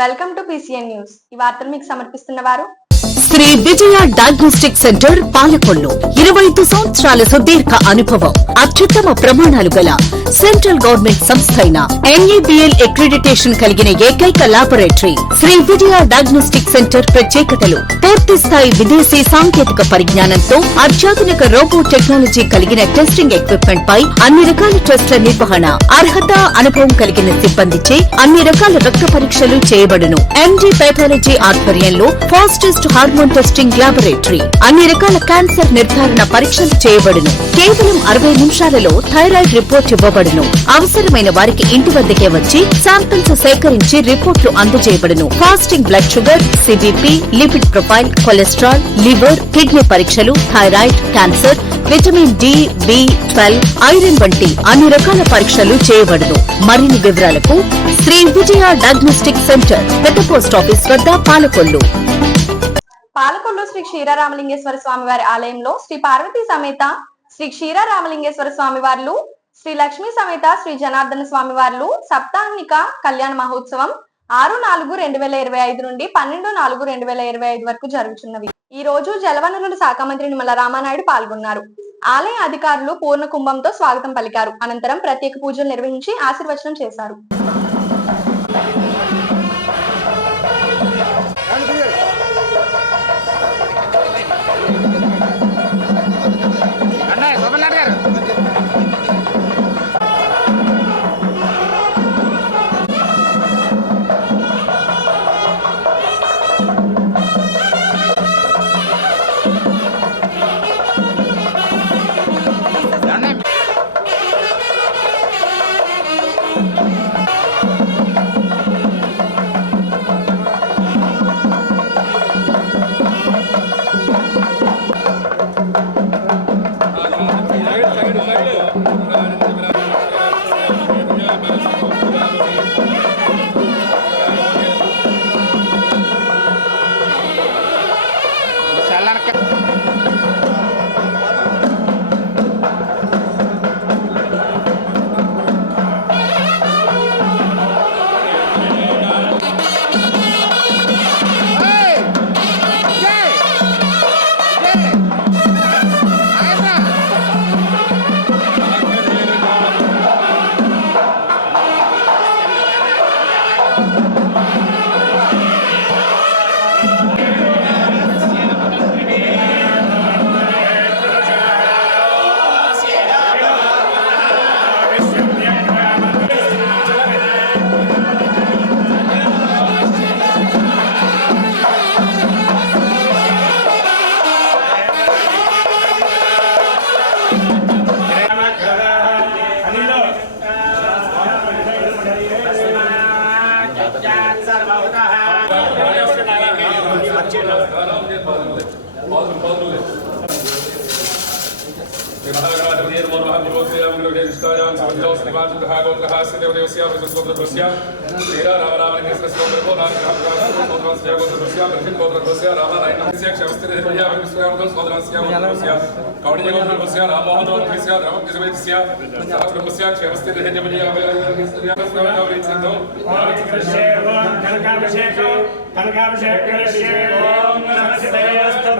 Welcome to PCN news. ఈ వార్తలు మీకు సమర్పిస్తున్నవారు శ్రీ విజయ డయాగ్నోస్టిక్ సెంటర్ పాలకొల్లు. 25 సంవత్సరాల సుదీర్ఘ అనుభవం, అత్యుత్తమ ప్రమాణాలు గల సెంట్రల్ గవర్నమెంట్ సంస్థ అయిన NABL అక్రిడిటేషన్ కలిగిన ఏకైక laboratory Shri Vijaya diagnostic centre. ప్రత్యేకతలు: పూర్తి స్థాయి విదేశీ సాంకేతిక పరిజ్ఞానంతో అత్యాధునిక రోబో టెక్నాలజీ కలిగిన టెస్టింగ్ ఎక్విప్మెంట్ పై అన్ని రకాల టెస్టుల నిర్వహణ, అర్హత, అనుభవం కలిగిన సిబ్బందిచే అన్ని రకాల రక్త పరీక్షలు చేయబడును. MD పాథాలజీ ఆధ్వర్యంలో ఫాస్టెస్ట్ హార్మోన్ టెస్టింగ్ లాబొరేటరీ, అన్ని రకాల క్యాన్సర్ నిర్ధారణ పరీక్షలు చేయబడును. కేవలం 60 నిమిషాలలో థైరాయిడ్ రిపోర్ట్ ఇవ్వబడును. అవసరమైన వారికి ఇంటి వద్దకే వచ్చి శాంపిల్స్ సేకరించి రిపోర్ట్లు అందజేయబడును. Fasting blood sugar, CBP, lipid profile, cholesterol, liver, kidney పరీక్షలు, thyroid, cancer, vitamin D, B12, iron వంటి అన్ని రకాల పరీక్షలు చేయబడును. మరిన్ని వివరాలకు శ్రీ విజయ డయాగ్నోస్టిక్ సెంటర్, పెద్ద పోస్ట్ ఆఫీస్ వద్ద, పాలకొల్లు. పాలకొల్లు శ్రీ క్షీరరామలింగేశ్వర స్వామి వారి ఆలయంలో శ్రీ పార్వతీ సమేత శ్రీ క్షీరరామలింగేశ్వర స్వామి వార్లు, శ్రీ లక్ష్మీ సమేత శ్రీ జనార్దన స్వామి వార్లు సప్తాహ్నిక కళ్యాణ మహోత్సవం 6/4/2025 నుండి 12/4/2025 వరకు జరుగుతున్నవి. ఈ రోజు జలవనరుల శాఖ మంత్రి నిమ్మల రామానాయుడు పాల్గొన్నారు. ఆలయ అధికారులు పూర్ణ కుంభంతో స్వాగతం పలికారు. అనంతరం ప్రత్యేక పూజలు నిర్వహించి ఆశీర్వచనం చేశారు.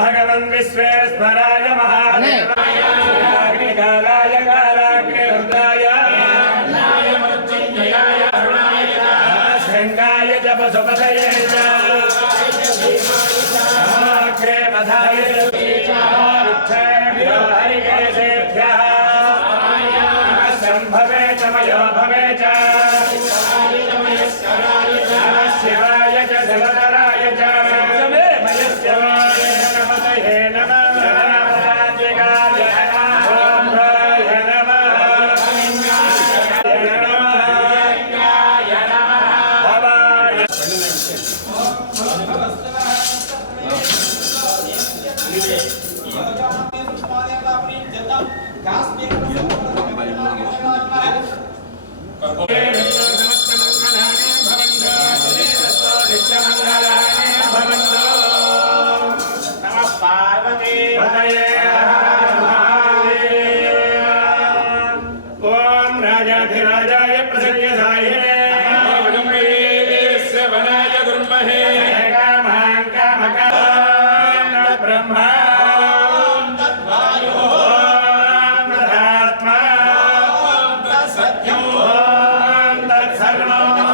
भगवन् विश्वेश्वराय महादेवाय कालाय कालाग्ने रुद्राय मृत्युञ्जयाय अरुणाय शृङ्गाय जपसुपतये अग्रे वधाय हरिकेशेभ्यः शम्भवे च मयो भवे च शिवाय च शिवतराय च राजाधिराजाय प्रसन्नधायिने ब्रह्मा ॐ तद्वायुः ॐ तदात्मा ॐ तत्सत्यं ॐ तत्सर्वं ॐ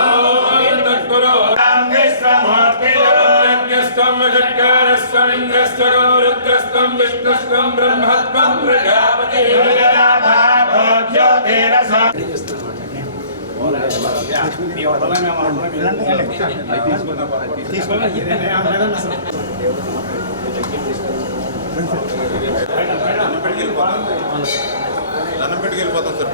तद्गुरो ॐ विश्वमूर्तिः यज्ञस्त्वं विषट्कारस्त्वं इन्द्रस्त्वं रुद्रस्त्वं विष्णुस्त्वं ब्रह्मत्वं प्रजापतिः ज्योतिरसो అన్నంపెట్టుకు వెళ్ళిపోతాం సార్.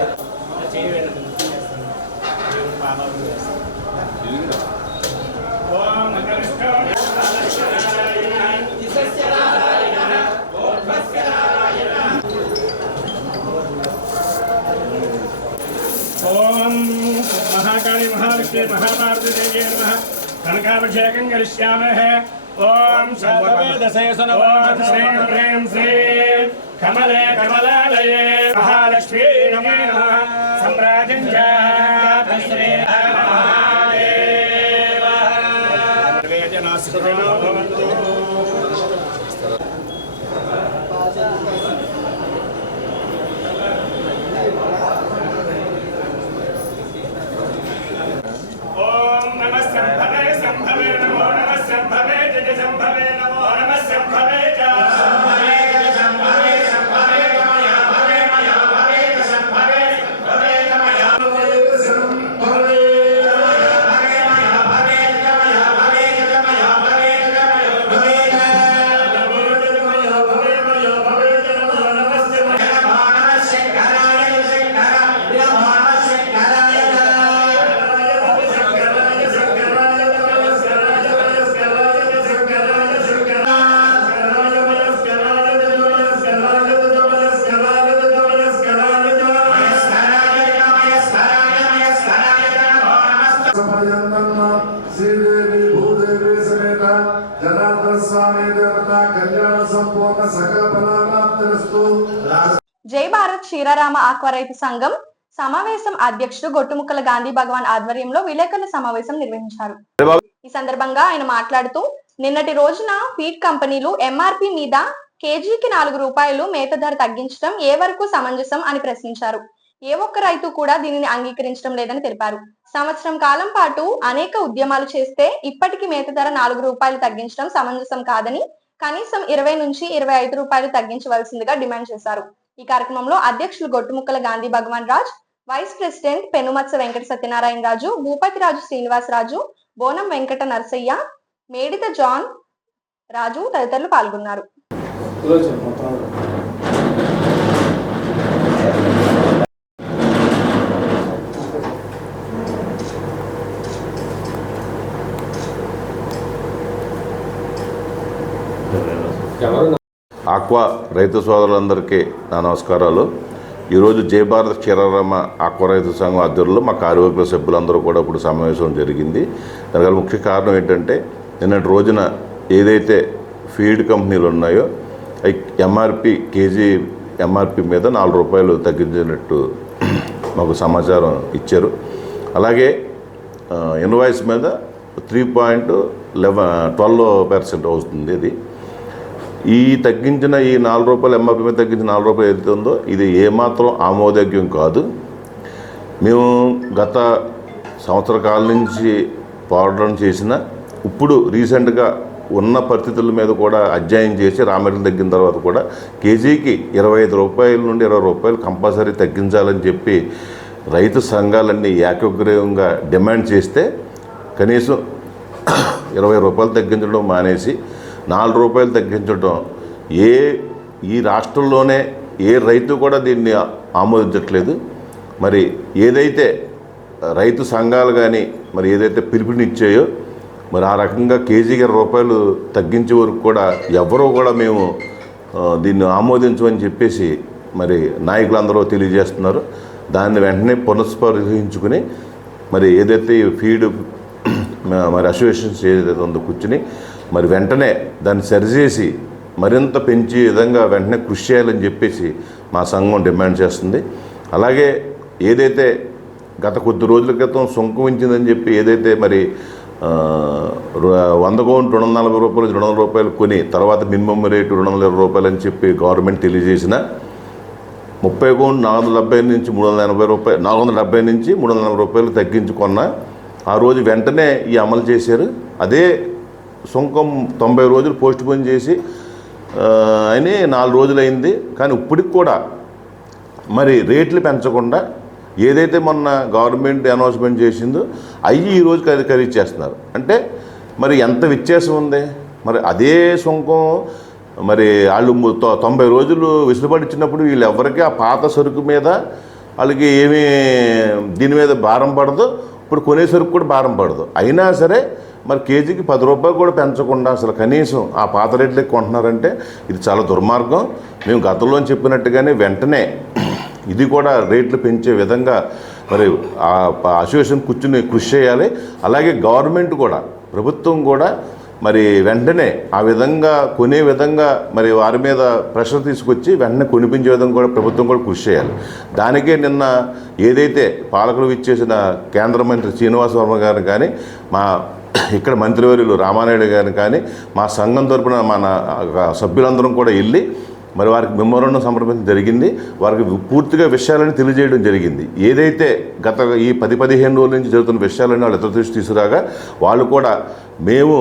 ఓం महाकाली महालक्ष्मी महाभारती देवी नमः कनकाभिषेकं करिष्यामः ओम सर्ववेदसे ओम श्रीं ह्रीं श्रीं कमले कमलालये महालक्ष्मी नमः सम्राजं च श्री महादेव वेदनास्त्रिणो भवन्तु संभवे नमो नमः संभवे जय संभवे नमो नमः संभवे संभवे संभवे संभवे मया भवे मया भवे संभवे संभवे मया भवे संभवे मया भवे मया भवे मया भवे भवे मया भवे मया भवे नमो नमः शंकराय शंकराय नमः शंकराय श्रीदेवी भूदेवी समेत जनार्दन स्वामी देवता कल्याण संपूर्ण सकल फलाप्तिरस्तु। జై భారత్ క్షీరారామ ఆక్వా రైతు సంఘం సమావేశం అధ్యక్షుడు గొట్టుముక్కల గాంధీ భగవాన్ ఆధ్వర్యంలో విలేకరుల సమావేశం నిర్వహించారు. ఈ సందర్భంగా ఆయన మాట్లాడుతూ నిన్నటి రోజున ఫీడ్ కంపెనీలు ఎంఆర్పి మీద కేజీకి 4 రూపాయలు మేత ధర తగ్గించడం ఏ వరకు సమంజసం అని ప్రశ్నించారు. ఏ ఒక్క రైతు కూడా దీనిని అంగీకరించడం లేదని తెలిపారు. సంవత్సరం కాలం పాటు అనేక ఉద్యమాలు చేస్తే ఇప్పటికీ మేత ధర 4 రూపాయలు తగ్గించడం సమంజసం కాదని కనీసం 20 నుంచి 25 రూపాయలు తగ్గించవలసిందిగా డిమాండ్ చేశారు. ఈ కార్యక్రమంలో అధ్యక్షులు గొట్టుముక్కల గాంధీ భగవాన్ రాజ్, వైస్ ప్రెసిడెంట్ పెనుమత్స వెంకట సత్యనారాయణ రాజు, భూపతి రాజు శ్రీనివాస్ రాజు, బోనం వెంకట నరసయ్య, మేడిత జాన్ రాజు తదితరులు పాల్గొన్నారు. ఆక్వా రైతు సోదరులందరికీ నా నమస్కారాలు. ఈరోజు జై భారత్ క్షీరారామ ఆక్వా రైతు సంఘం ఆధ్వర్యంలో మా కార్యవర్గ సభ్యులందరూ కూడా ఇప్పుడు సమావేశం జరిగింది. దానికి ముఖ్య కారణం ఏంటంటే నిన్నటి రోజున ఏదైతే ఫీడ్ కంపెనీలు ఉన్నాయో అవి ఎంఆర్పి కేజీ ఎంఆర్పి మీద 4 రూపాయలు తగ్గించినట్టు మాకు సమాచారం ఇచ్చారు. అలాగే ఇన్వాయిస్ మీద 3.12% అవుతుంది. ఇది ఈ తగ్గించిన ఈ 4 రూపాయలు ఎంఆర్పి మీద తగ్గించిన 4 రూపాయలు ఏదైతే ఉందో ఇది ఏమాత్రం ఆమోదయోగ్యం కాదు. మేము గత సంవత్సర కాలం నుంచి పోరాటం చేసిన ఇప్పుడు రీసెంట్గా ఉన్న పరిస్థితుల మీద కూడా అధ్యయనం చేసి రామేట్లు తగ్గిన తర్వాత కూడా కేజీకి 25 రూపాయల నుండి 20 రూపాయలు కంపల్సరీ తగ్గించాలని చెప్పి రైతు సంఘాలన్నీ ఏకగ్రీవంగా డిమాండ్ చేస్తే కనీసం 20 రూపాయలు తగ్గించడం మానేసి 4 రూపాయలు తగ్గించడం ఈ రాష్ట్రంలోనే ఏ రైతు కూడా దీన్ని ఆమోదించట్లేదు. మరి ఏదైతే రైతు సంఘాలు కానీ మరి ఏదైతే పిలుపునిచ్చాయో మరి ఆ రకంగా కేజీకి 20 రూపాయలు తగ్గించే వరకు కూడా ఎవరో కూడా మేము దీన్ని ఆమోదించమని చెప్పేసి మరి నాయకులందరూ తెలియజేస్తున్నారు. దాన్ని వెంటనే పునఃపరిశీలించుకుని మరి ఏదైతే ఫీడ్ మరి అసోసియేషన్స్ ఏదైతే ఉందో కూర్చుని మరి వెంటనే దాన్ని సరిచేసి మరింత పెంచే విధంగా వెంటనే కృషి చేయాలని చెప్పేసి మా సంఘం డిమాండ్ చేస్తుంది. అలాగే ఏదైతే గత కొద్ది రోజుల క్రితం సుంకం ఉంచిందని చెప్పి ఏదైతే మరి 100 కౌంట్ 240 రూపాయలు 200 రూపాయలు కొని తర్వాత మినిమం రేటు 220 రూపాయలు అని చెప్పి గవర్నమెంట్ తెలియజేసిన 30 కౌంట్ 470 నుంచి 380 రూపాయలు 470 నుంచి 380 రూపాయలు తగ్గించుకున్న ఆ రోజు వెంటనే ఈ అమలు చేశారు. అదే సుంకం 90 రోజులు పోస్ట్ పోన్ చేసి అని 4 రోజులైంది. కానీ ఇప్పటికి కూడా మరి రేట్లు పెంచకుండా ఏదైతే మొన్న గవర్నమెంట్ అనౌన్స్మెంట్ చేసిందో అవి ఈరోజు ఖరీదు చేస్తున్నారు. అంటే మరి ఎంత వ్యత్యాసం ఉంది. మరి అదే సుంకం మరి వాళ్ళు 90 రోజులు వెసులుబాటు ఇచ్చినప్పుడు వీళ్ళు ఎవరికి ఆ పాత సరుకు మీద వాళ్ళకి ఏమీ దీని మీద భారం పడదు, ఇప్పుడు కొనే సరుకు కూడా భారం పడదు. అయినా సరే మరి కేజీకి 10 రూపాయలు కూడా పెంచకుండా అసలు కనీసం ఆ పాత రేట్లకి కొంటున్నారంటే ఇది చాలా దుర్మార్గం. మేము గతంలో చెప్పినట్టుగానే వెంటనే ఇది కూడా రేట్లు పెంచే విధంగా మరి ఆ అసోసియేషన్ కూర్చుని కృషి చేయాలి. అలాగే గవర్నమెంట్ కూడా ప్రభుత్వం కూడా మరి వెంటనే ఆ విధంగా కొనే విధంగా మరి వారి మీద ప్రెషర్ తీసుకొచ్చి వెంటనే కొనిపించే విధంగా కూడా ప్రభుత్వం కూడా కృషి చేయాలి. దానికే నిన్న ఏదైతే పాలకులు ఇచ్చేసిన కేంద్ర మంత్రి శ్రీనివాస వర్మ గారు కానీ మా ఇక్కడ మంత్రివర్యులు రామానాయుడు గారిని కానీ మా సంఘం తరపున మన సభ్యులందరం కూడా వెళ్ళి మరి వారికి మెమోరాండం సమర్పించడం జరిగింది. వారికి పూర్తిగా విషయాలను తెలియజేయడం జరిగింది. ఏదైతే గత ఈ 10-15 రోజుల నుంచి జరుగుతున్న విషయాలను వాళ్ళు ఎదురు తీసుకురాగా వాళ్ళు కూడా మేము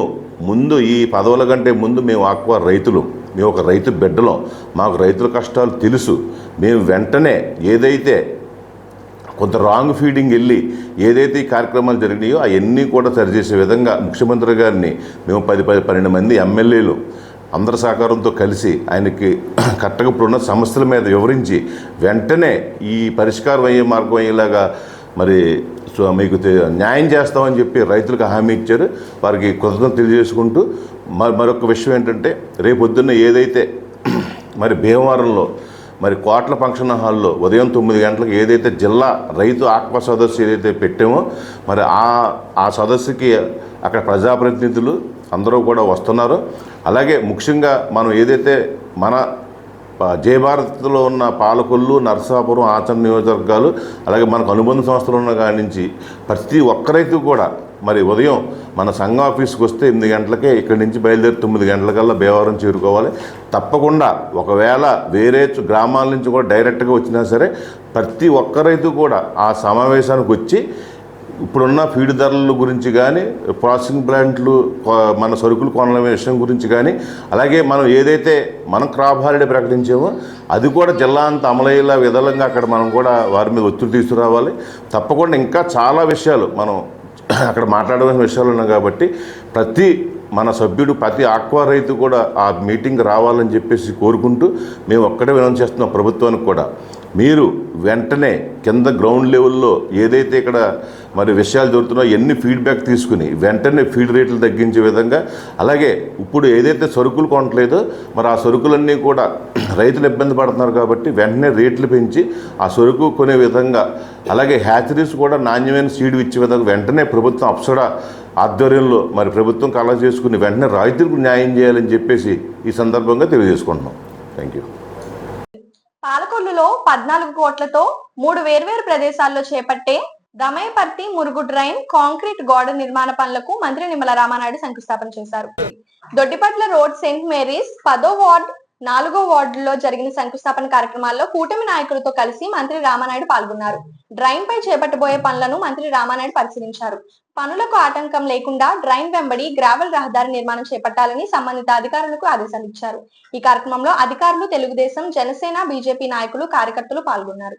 ముందు ఈ పదవుల కంటే ముందు మేము ఆక్వా రైతులు, మేము ఒక రైతు బిడ్డలం, మాకు రైతుల కష్టాలు తెలుసు. మేము వెంటనే ఏదైతే కొంత రాంగ్ ఫీడింగ్ వెళ్ళి ఏదైతే ఈ కార్యక్రమాలు జరిగినాయో అవన్నీ కూడా సరిచేసే విధంగా ముఖ్యమంత్రి గారిని మేము 10-12 మంది ఎమ్మెల్యేలు అందరి సహకారంతో కలిసి ఆయనకి కరెక్ట్గా ఇప్పుడున్న సమస్యల మీద వివరించి వెంటనే ఈ పరిష్కారం అయ్యే మార్గం అయ్యేలాగా మరి మీకు న్యాయం చేస్తామని చెప్పి రైతులకు హామీ ఇచ్చారు. వారికి కృతజ్ఞతలు తెలియజేసుకుంటూ మరొక విషయం ఏంటంటే రేపొద్దున్న ఏదైతే మరి భీమవరంలో మరి కోట్ల ఫంక్షన్ హాల్లో ఉదయం 9 గంటలకు ఏదైతే జిల్లా రైతు ఆక్వా సదస్సు ఏదైతే పెట్టామో మరి ఆ సదస్సుకి అక్కడ ప్రజాప్రతినిధులు అందరూ కూడా వస్తున్నారు. అలాగే ముఖ్యంగా మనం ఏదైతే మన జయభారత్లో ఉన్న పాలకొల్లు, నరసాపురం, ఆచరణ నియోజకవర్గాలు అలాగే మనకు అనుబంధ సంస్థలు ఉన్న కాడి నుంచి ప్రతి ఒక్క రైతు కూడా మరి ఉదయం మన సంఘం ఆఫీస్కి వస్తే 8 గంటలకే ఇక్కడి నుంచి బయలుదేరి 9 గంటలకల్లా భీమవరం చేరుకోవాలి. తప్పకుండా ఒకవేళ వేరే గ్రామాల నుంచి కూడా డైరెక్ట్గా వచ్చినా సరే ప్రతి ఒక్క రైతు కూడా ఆ సమావేశానికి వచ్చి ఇప్పుడున్న ఫీడ్ ధరల గురించి కానీ ప్రాసెసింగ్ ప్లాంట్లు మన సరుకులు కొనల విషయం గురించి కానీ అలాగే మనం ఏదైతే మనం క్రాప్ హాలిడే ప్రకటించామో అది కూడా జిల్లా అంతా అమలయ్యేలా విధాలుగా అక్కడ మనం కూడా వారి మీద ఒత్తిడి తీసుకురావాలి. తప్పకుండా ఇంకా చాలా విషయాలు మనం అక్కడ మాట్లాడవలసిన విషయాలు ఉన్నాయి కాబట్టి ప్రతి మన సభ్యుడు ప్రతి ఆక్వా రైతు కూడా ఆ మీటింగ్ రావాలని చెప్పేసి కోరుకుంటూ మేము ఒక్కడే వినతి చేస్తున్నాం ప్రభుత్వానికి కూడా మీరు వెంటనే కింద గ్రౌండ్ లెవెల్లో ఏదైతే ఇక్కడ మరి విషయాలు జరుగుతున్నాయో ఎన్ని ఫీడ్బ్యాక్ తీసుకుని వెంటనే ఫీడ్ రేట్లు తగ్గించే విధంగా అలాగే ఇప్పుడు ఏదైతే సరుకులు కొనట్లేదో మరి ఆ సరుకులన్నీ కూడా రైతులు ఇబ్బంది పడుతున్నారు కాబట్టి వెంటనే రేట్లు పెంచి ఆ సరుకు కొనే విధంగా అలాగే హ్యాచరీస్ కూడా నాణ్యమైన సీడ్ ఇచ్చే విధంగా వెంటనే ప్రభుత్వం అప్సడా ఆధ్వర్యంలో మరి ప్రభుత్వం కళ చేసుకుని వెంటనే రైతులకు న్యాయం చేయాలని చెప్పేసి ఈ సందర్భంగా తెలియజేసుకుంటున్నాం. Thank you. పాలకొల్లులో 14 కోట్లతో 3 వేర్వేరు ప్రదేశాల్లో చేపట్టే దమయపర్తి మురుగు డ్రైన్ కాంక్రీట్ గోడ నిర్మాణ పనులకు మంత్రి నిమ్మల రామానాయుడు శంకుస్థాపన చేశారు. దొడ్డిపట్ల రోడ్ సెయింట్ మేరీస్ 10వ వార్డ్ 4వ వార్డులో జరిగిన శంకుస్థాపన కార్యక్రమాల్లో కూటమి నాయకులతో కలిసి మంత్రి రామానాయుడు పాల్గొన్నారు. డ్రైన్ పై చేపట్టబోయే పనులను మంత్రి రామానాయుడు పరిశీలించారు. పనులకు ఆటంకం లేకుండా డ్రైన్ వెంబడి గ్రావెల్ రహదారి నిర్మాణం చేపట్టాలని సంబంధిత అధికారులకు ఆదేశాలు ఇచ్చారు. ఈ కార్యక్రమంలో అధికారులు, తెలుగుదేశం, జనసేన, బీజేపీ నాయకులు, కార్యకర్తలు పాల్గొన్నారు.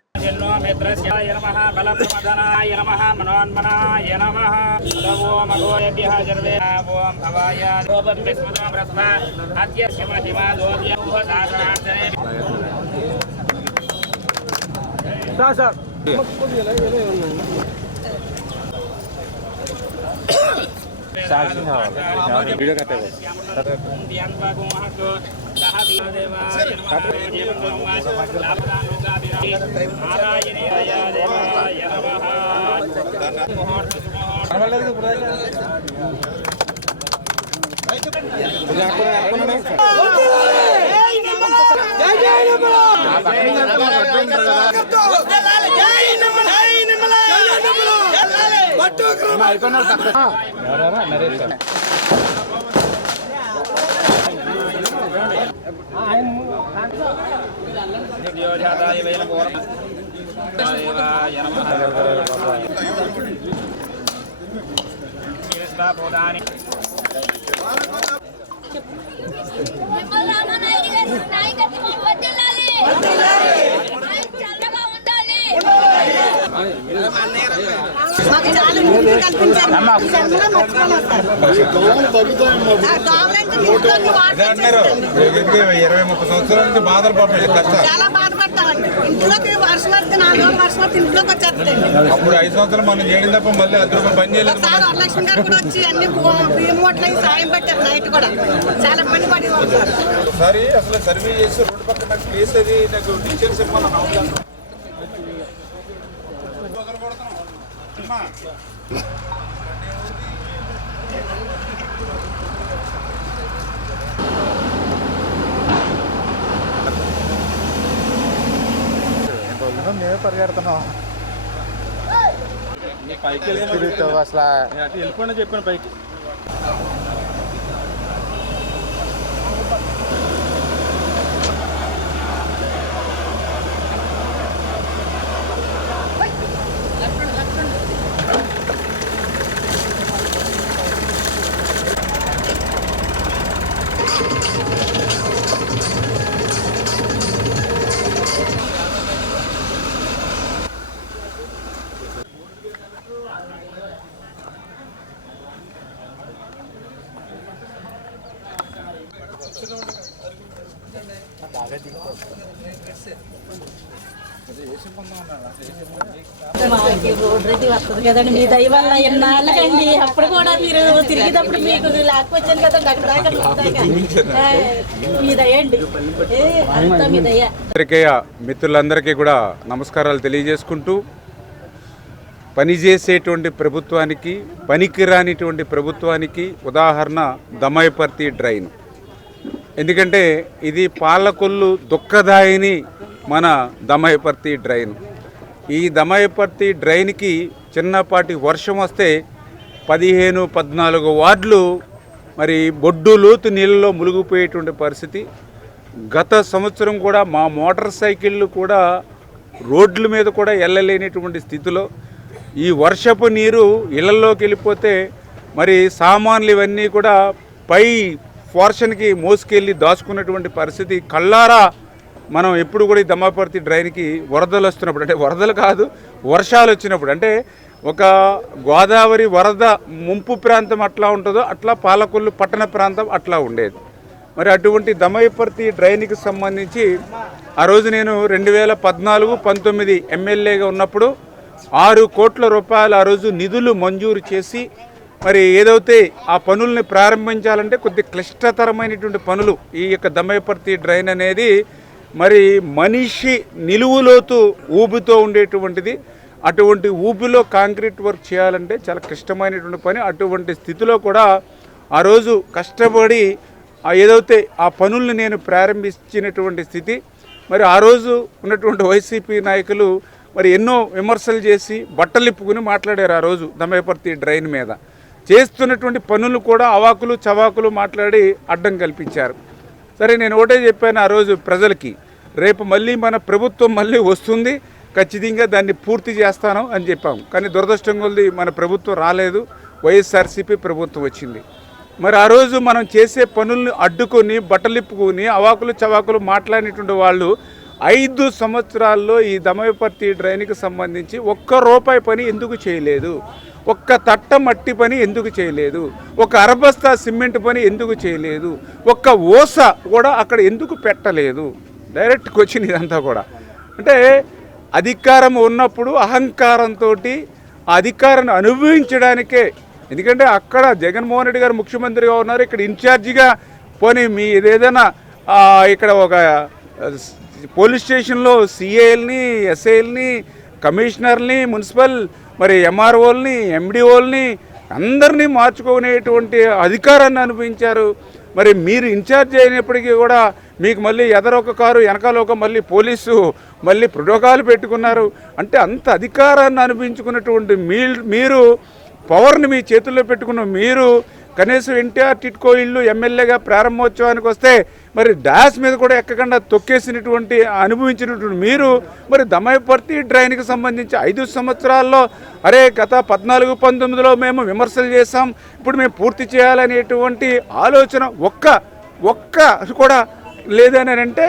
वीडियो करते हो మాకు చాలా ముందు కల్పించారు. చాలా బాధపడతామండి. ఇంట్లోకి వర్షం వస్తే 4 రోజులు వర్షం వస్తే ఇంట్లోకి వచ్చేస్తాండి. అప్పుడు 5 సంవత్సరాలు మనం చేయడం తప్ప మళ్ళీ 10 రూపాయలు పని చేయలేదు. ఒకసారి వరలక్ష్మి గారు కూడా వచ్చి అన్ని బియ్యం ఓట్లకి సాయం పెట్టారు. నైట్ కూడా చాలా ఇబ్బంది పడి ఉంటారు. ఒకసారి అసలు సర్వే చేసి రోడ్డు పక్కన ప్లేస్ అది నాకు టీచర్స్ ఇవ్వాలి. మేమే పరిగెడుతున్నాం. పైకి అసలు వెళ్ళిపోయినా చెప్పాను పైకి. రోడ్ రెడ్డి వస్తుంది కదండి మీ దయ వల్ల ఎన్నాళ్ళకండి. అప్పుడు కూడా మీరు తిరిగేటప్పుడు మీకు లేకపోవచ్చాను కదండి అక్కడ మీ దయ అండి, అంతా మీ దయ. మిత్రులందరికీ కూడా నమస్కారాలు తెలియజేసుకుంటూ, పనిచేసేటువంటి ప్రభుత్వానికి పనికిరానిటువంటి ప్రభుత్వానికి ఉదాహరణ దమాయిపర్తి డ్రైన్. ఎందుకంటే ఇది పాలకొల్లు దుఃఖదాయిని మన దమాయిపర్తి డ్రైన్. ఈ దమాయిపర్తి డ్రైన్కి చిన్నపాటి వర్షం వస్తే 15-14 వార్డులు మరి బొడ్డు లోతు నీళ్ళలో మునిగిపోయేటువంటి పరిస్థితి. గత సంవత్సరం కూడా మా మోటార్ సైకిళ్ళు కూడా రోడ్ల మీద కూడా వెళ్ళలేనటువంటి స్థితిలో ఈ వర్షపు నీరు ఇళ్లలోకి వెళ్ళిపోతే మరి సామాన్లు ఇవన్నీ కూడా పై పోర్షన్కి మోసుకెళ్ళి దాచుకున్నటువంటి పరిస్థితి కళ్ళారా మనం ఎప్పుడు కూడా ఈ దమాయిపర్తి డ్రైన్కి వరదలు వస్తున్నప్పుడు, అంటే వరదలు కాదు వర్షాలు వచ్చినప్పుడు, అంటే ఒక గోదావరి వరద ముంపు ప్రాంతం అట్లా ఉంటుందో అట్లా పాలకొల్లు పట్టణ ప్రాంతం అట్లా ఉండేది. మరి అటువంటి దమాయిపర్తి డ్రైన్కి సంబంధించి ఆ రోజు నేను 2014-19 ఎమ్మెల్యేగా ఉన్నప్పుడు 6 కోట్ల రూపాయలు ఆ రోజు నిధులు మంజూరు చేసి మరి ఏదైతే ఆ పనుల్ని ప్రారంభించాలంటే కొద్ది క్లిష్టతరమైనటువంటి పనులు. ఈ యొక్క దమాయిపర్తి డ్రైన్ అనేది మరి మనిషి నిలువులోతు ఊబితో ఉండేటువంటిది. అటువంటి ఊబిలో కాంక్రీట్ వర్క్ చేయాలంటే చాలా క్లిష్టమైనటువంటి పని. అటువంటి స్థితిలో కూడా ఆ రోజు కష్టపడి ఏదైతే ఆ పనుల్ని నేను ప్రారంభించినటువంటి స్థితి. మరి ఆ రోజు ఉన్నటువంటి వైసీపీ నాయకులు మరి ఎన్నో విమర్శలు చేసి బట్టలిప్పుకుని మాట్లాడారు. ఆ రోజు దమాయిపర్తి డ్రైన్ మీద చేస్తున్నటువంటి పనులు కూడా అవాకులు చవాకులు మాట్లాడి అడ్డం కల్పించారు. సరే, నేను ఒకటే చెప్పాను ఆ రోజు ప్రజలకి, రేపు మళ్ళీ మన ప్రభుత్వం మళ్ళీ వస్తుంది, ఖచ్చితంగా దాన్ని పూర్తి చేస్తాను అని చెప్పాము. కానీ దురదృష్టం కొద్దీ మన ప్రభుత్వం రాలేదు, వైఎస్ఆర్సీపీ ప్రభుత్వం వచ్చింది. మరి ఆ రోజు మనం చేసే పనుల్ని అడ్డుకొని బట్టలిప్పుకొని అవాకులు చవాకులు మాట్లాడినటువంటి వాళ్ళు 5 సంవత్సరాల్లో ఈ దమాయిపర్తి డ్రైన్కి సంబంధించి 1 రూపాయి పని ఎందుకు చేయలేదు? 1 తట్ట మట్టి పని ఎందుకు చేయలేదు? 1 అరబస్తా సిమెంట్ పని ఎందుకు చేయలేదు? 1 ఓస కూడా అక్కడ ఎందుకు పెట్టలేదు? డైరెక్ట్ క్వశ్చన్ ఇదంతా కూడా. అంటే అధికారం ఉన్నప్పుడు అహంకారంతో ఆ అధికారాన్ని అనుభవించడానికే. ఎందుకంటే అక్కడ జగన్మోహన్ రెడ్డి గారు ముఖ్యమంత్రిగా ఉన్నారు, ఇక్కడ ఇన్ఛార్జిగా పోనీ మీ ఏదైనా ఇక్కడ ఒక పోలీస్ స్టేషన్లో సిఐల్ని, ఎస్ఐల్ని, కమిషనర్ని, మున్సిపల్ మరి ఎంఆర్ఓల్ని, ఎండిఓల్ని అందరినీ మార్చుకునేటువంటి అధికారాన్ని అనుభవించారు. మరి మీరు ఇన్ఛార్జ్ అయినప్పటికీ కూడా మీకు మళ్ళీ ఎదరొక కారు వెనకాల ఒక మళ్ళీ పోలీసు మళ్ళీ ప్రోటోకాల్ పెట్టుకున్నారు. అంటే అంత అధికారాన్ని అనుభవించుకున్నటువంటి మీరు పవర్ని మీ చేతుల్లో పెట్టుకున్న మీరు కనీసం ఎన్టీఆర్ టిట్కో ఇల్లు ఎమ్మెల్యేగా ప్రారంభోత్సవానికి వస్తే మరి డాష్ మీద కూడా ఎక్కకుండా తొక్కేసినటువంటి అనుభవించినటువంటి మీరు మరి దమయపర్తి డ్రైన్కి సంబంధించి 5 సంవత్సరాల్లో అరే గత 14-19లో మేము విమర్శలు చేసాం, ఇప్పుడు మేము పూర్తి చేయాలనేటువంటి ఆలోచన ఒక్క కూడా లేదని అంటే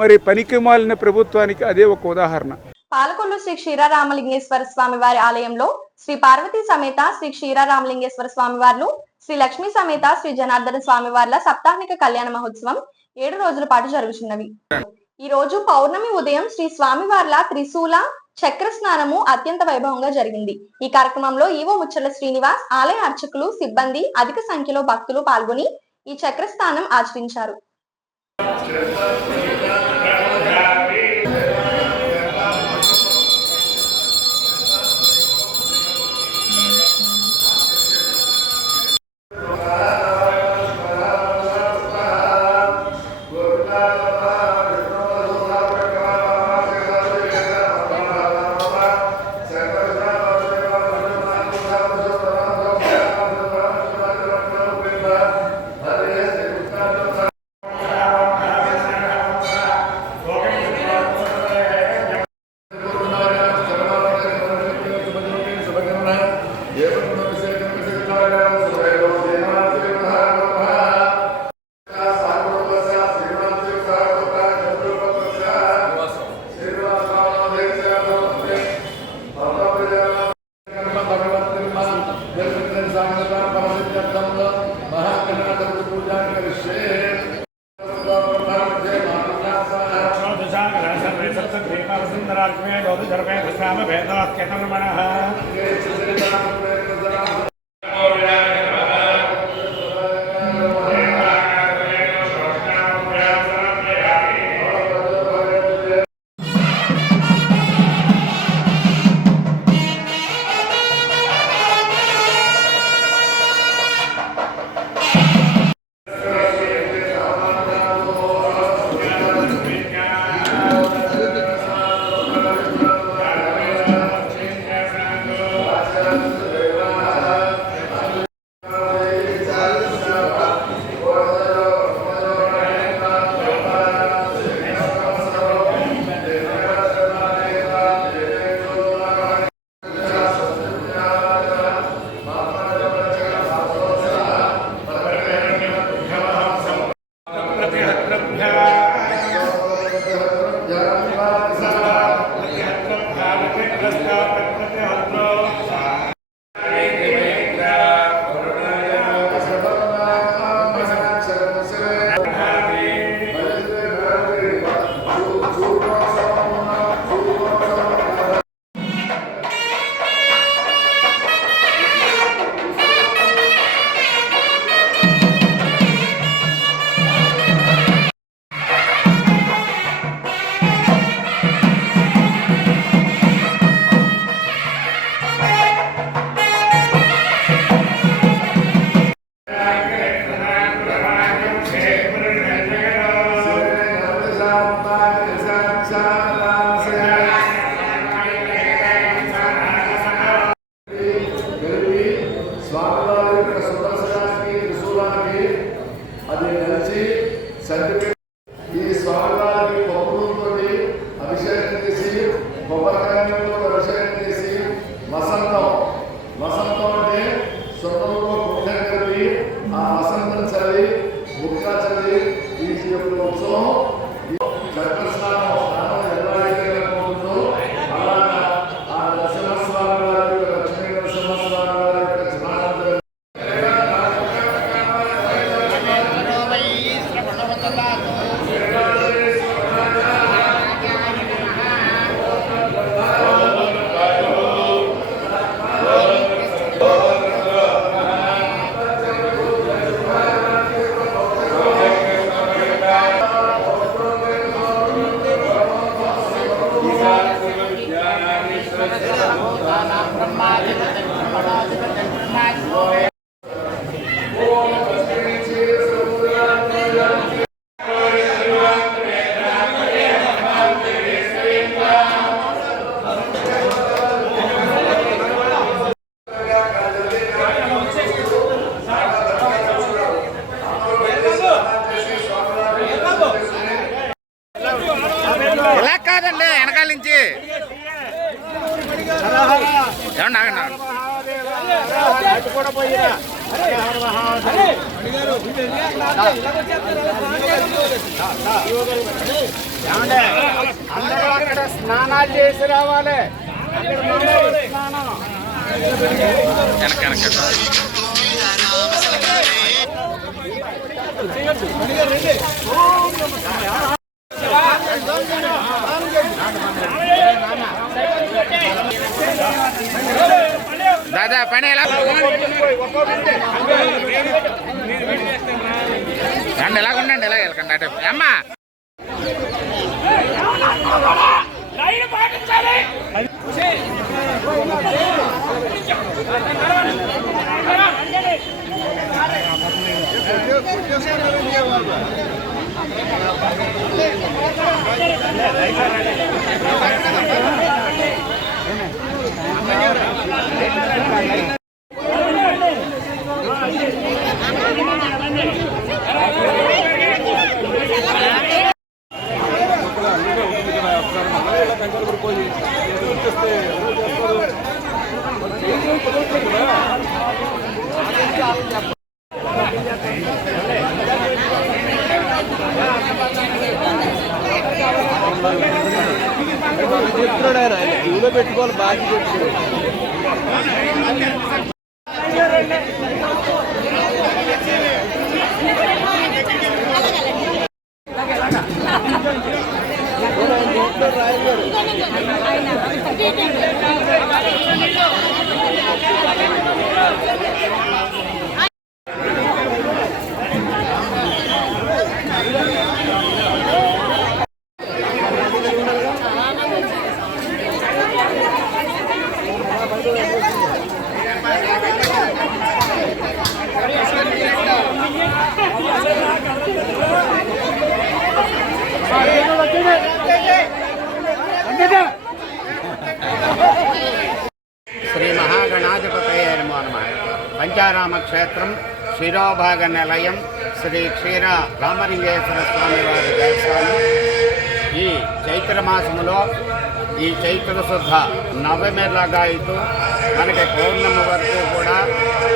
మరి పనికి మాలిన ప్రభుత్వానికి అదే ఒక ఉదాహరణ. పాలకొల్లు శ్రీ క్షీరారామలింగేశ్వర స్వామి వారి ఆలయంలో శ్రీ పార్వతీ సమేత శ్రీ క్షీరారామలింగేశ్వర స్వామి వార్లు, శ్రీ లక్ష్మీ సమేత శ్రీ జనార్దన స్వామి వార్ల సప్తాహ్నిక కళ్యాణ మహోత్సవం 7 రోజుల పాటు జరుగుతున్నవి. ఈ రోజు పౌర్ణమి ఉదయం శ్రీ స్వామి వార్ల త్రిశూల చక్ర స్నానము అత్యంత వైభవంగా జరిగింది. ఈ కార్యక్రమంలో ఈవో ముచ్చర్ల శ్రీనివాస్, ఆలయ అర్చకులు, సిబ్బంది, అధిక సంఖ్యలో భక్తులు పాల్గొని ఈ చక్ర స్నానం ఆచరించారు. అందరూ అక్కడ స్నానాలు చేసి రావాలి. దాదా పని ఎలా ఎలాగుండండి ఎలా వెళ్ళకండి అటు అమ్మా. పెట్టుకోవాలి బాగా శ్రీ మహాగణాధిపతయే నమో నమః. పంచారామ క్షేత్రం శిరోభాగ నిలయం శ్రీ క్షీర రామలింగేశ్వర స్వామి వారి దేవస్థానం. ఈ చైత్ర మాసములో ఈ చైత్ర శుద్ధ నవమిలాగాయితూ మనకి పౌర్ణమి వరకు కూడా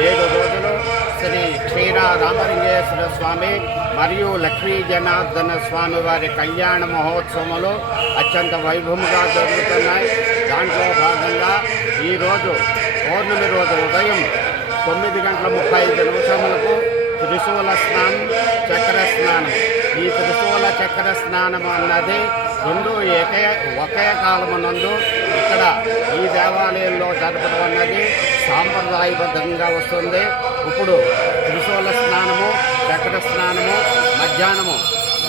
7 రోజులు శ్రీ క్షీర రామలింగేశ్వర స్వామి మరియు లక్ష్మీ జనార్దన స్వామి వారి కళ్యాణ మహోత్సవములు అత్యంత వైభవంగా జరుగుతున్నాయి. దాంట్లో భాగంగా ఈరోజు పౌర్ణమి రోజు ఉదయం 9:35 త్రిశూల స్నానం, చక్ర స్నానం. ఈ త్రిశూల చక్ర స్నానం అన్నది రెండు ఒకే కాలమునందు ఇక్కడ ఈ దేవాలయంలో జరపడం అన్నది సాంప్రదాయబద్ధంగా వస్తుంది. ఇప్పుడు త్రిశూల స్నానము, చక్ర స్నానము మధ్యాహ్నము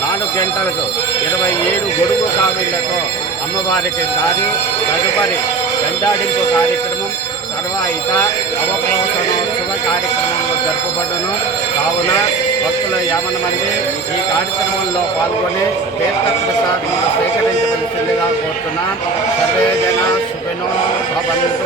4 గంటలకు 27 గొడుగు కావిళ్లతో అమ్మవారికి సారి తదుపరి గండాడింపు కార్యక్రమం తర్వాత అవప్రవసనోత్సవ కార్యక్రమంలో జరుపబడును. కావున భక్తులు 50 మంది ఈ కార్యక్రమంలో పాల్గొని తీర్థప్రసాదమును స్వీకరించవలసిందిగా కోరుతున్నాం. సర్వే జన శుభినో భవంతు.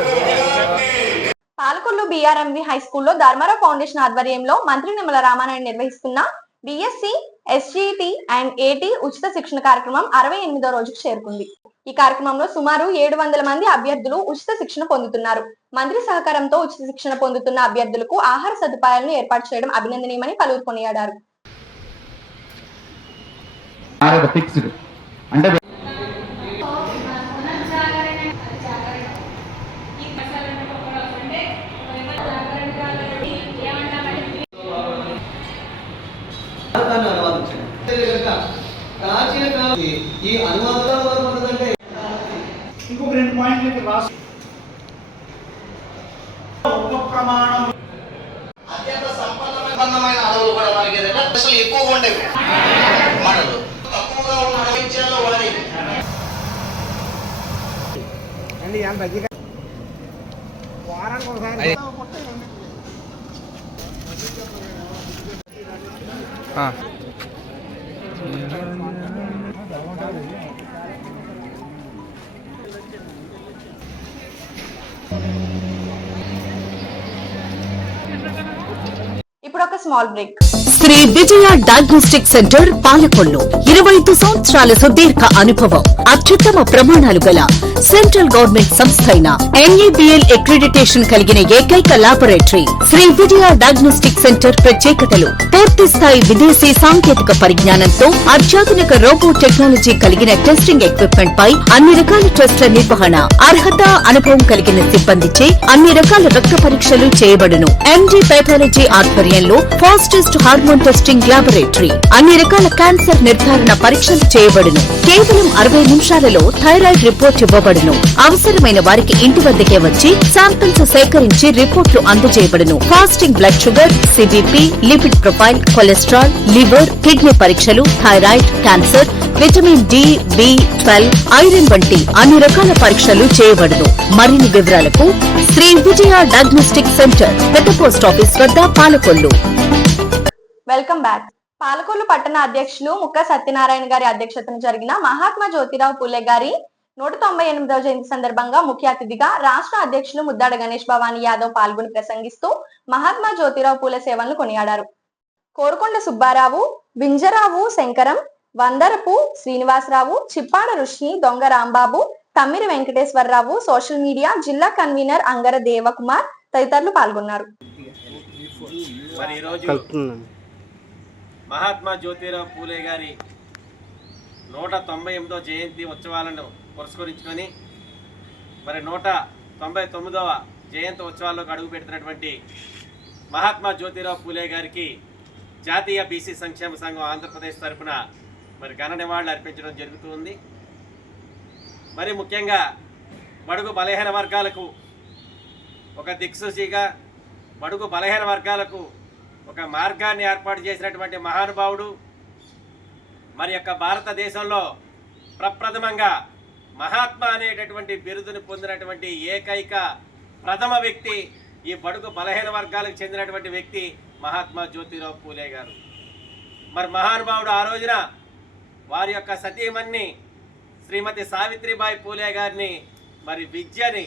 పాలకొల్లు బీఆర్ఎంవి హై స్కూల్లో ధర్మారావు ఫౌండేషన్ ఆధ్వర్యంలో మంత్రి నిమ్మల రామానాయుడు నిర్వహిస్తున్న బిఎస్సి, ఎస్జిటి అండ్ ఏటి ఉచిత శిక్షణ కార్యక్రమం 68వ రోజుకు చేరుకుంది. ఈ కార్యక్రమంలో సుమారు 700 మంది అభ్యర్థులు ఉచిత శిక్షణ పొందుతున్నారు. మంత్రి సహకారంతో ఉచిత శిక్షణ పొందుతున్న అభ్యర్థులకు ఆహార సదుపాయాలను ఏర్పాటు చేయడం అభినందనీయమని పలువురు కొనియాడారు. ఈ అనువాదాల ఇంకొక 2 పాయింట్లు రాసి ఒక ప్రమాణం అత్యంత సంపన్నమైన అడవులు కూడా మనకి అసలు ఎక్కువగా ఉండేవి. మనలు తక్కువగా ఉన్న అడవిలో వాడి వారానికి ఒకసారి ఇప్పుడు ఒక small break. Shri Vijaya diagnostic centre Palakollu 25 సంవత్సరాల సుదీర్ఘ అనుభవం అత్యుత్తమ ప్రమాణాలు గల సెంట్రల్ గవర్నమెంట్ సంస్థ అయిన NABL అక్రిడిటేషన్ కలిగిన ఏకైక laboratory Shri Vijaya diagnostic centre ప్రత్యేకతలు పూర్తి స్థాయి విదేశీ సాంకేతిక పరిజ్ఞానంతో అత్యాధునిక రోబో టెక్నాలజీ కలిగిన టెస్టింగ్ ఎక్విప్మెంట్ పై అన్ని రకాల టెస్టుల నిర్వహణ అర్హత అనుభవం కలిగిన సిబ్బందిచే అన్ని రకాల రక్త పరీక్షలు చేయబడును MD పెథాలజీ ఆధ్వర్యంలో ఫాస్టెస్ట్ హార్మోన్ టెస్టింగ్ లాబొరేటరీ అన్ని రకాల క్యాన్సర్ నిర్ధారణ పరీక్షలు చేయబడును కేవలం 60 నిమిషాలలో థైరాయిడ్ రిపోర్ట్ ఇవ్వబడును అవసరమైన వారికి ఇంటి వద్దకే వచ్చి శాంపిల్స్ సేకరించి రిపోర్ట్లు అందజేయబడును fasting blood sugar CBP lipid profile cholesterol liver kidney పరీక్షలు thyroid cancer vitamin D B12 iron వంటి అన్ని రకాల పరీక్షలు చేయబడును మరిన్ని వివరాలకు శ్రీ విజయ డయాగ్నోస్టిక్ సెంటర్ పెద్ద పోస్ట్ ఆఫీస్ వద్ద పాలకొల్లు. Welcome back. పాలకొల్లు పట్టణ అధ్యక్షులు ముక్క సత్యనారాయణ గారి అధ్యక్షతన జరిగిన మహాత్మా జ్యోతిరావు పూలే గారి 198వ జయంతి సందర్భంగా ముఖ్య అతిథిగా రాష్ట్ర అధ్యక్షులు ముద్దాడ గణేష్ భవానీ యాదవ్ పాల్గొని ప్రసంగిస్తూ మహాత్మా జ్యోతిరావు పూలే సేవలను కొనియాడారు. కోరుకొండ సుబ్బారావు, బింజరావు శంకరం, వందరపు శ్రీనివాసరావు, చిప్పాడ ఋషి, దొంగ రాంబాబు, తమ్మిరి వెంకటేశ్వరరావు, సోషల్ మీడియా జిల్లా కన్వీనర్ అంగర దేవకుమార్ తదితరులు పాల్గొన్నారు. మరి ఈరోజు మహాత్మా జ్యోతిరావు పూలే గారి 198వ జయంతి ఉత్సవాలను పురస్కరించుకొని మరి 199వ జయంతి ఉత్సవాల్లోకి అడుగు పెడుతున్నటువంటి మహాత్మా జ్యోతిరావు పూలే గారికి జాతీయ బీసీ సంక్షేమ సంఘం ఆంధ్రప్రదేశ్ తరఫున మరి ఘన నివాళులు అర్పించడం జరుగుతుంది. మరి ముఖ్యంగా బడుగు బలహీన వర్గాలకు ఒక దిక్సూచిగా బడుగు బలహీన వర్గాలకు ఒక మార్గాన్ని ఏర్పాటు చేసినటువంటి మహానుభావుడు మరి యొక్క భారతదేశంలో ప్రప్రథమంగా మహాత్మా అనేటటువంటి బిరుదును పొందినటువంటి ఏకైక ప్రథమ వ్యక్తి ఈ బడుగు బలహీన వర్గాలకు చెందినటువంటి వ్యక్తి మహాత్మా జ్యోతిరావు పూలే గారు. మరి మహానుభావుడు ఆ రోజున వారి యొక్క సతీమణి శ్రీమతి సావిత్రిబాయి పూలే గారిని మరి విద్యని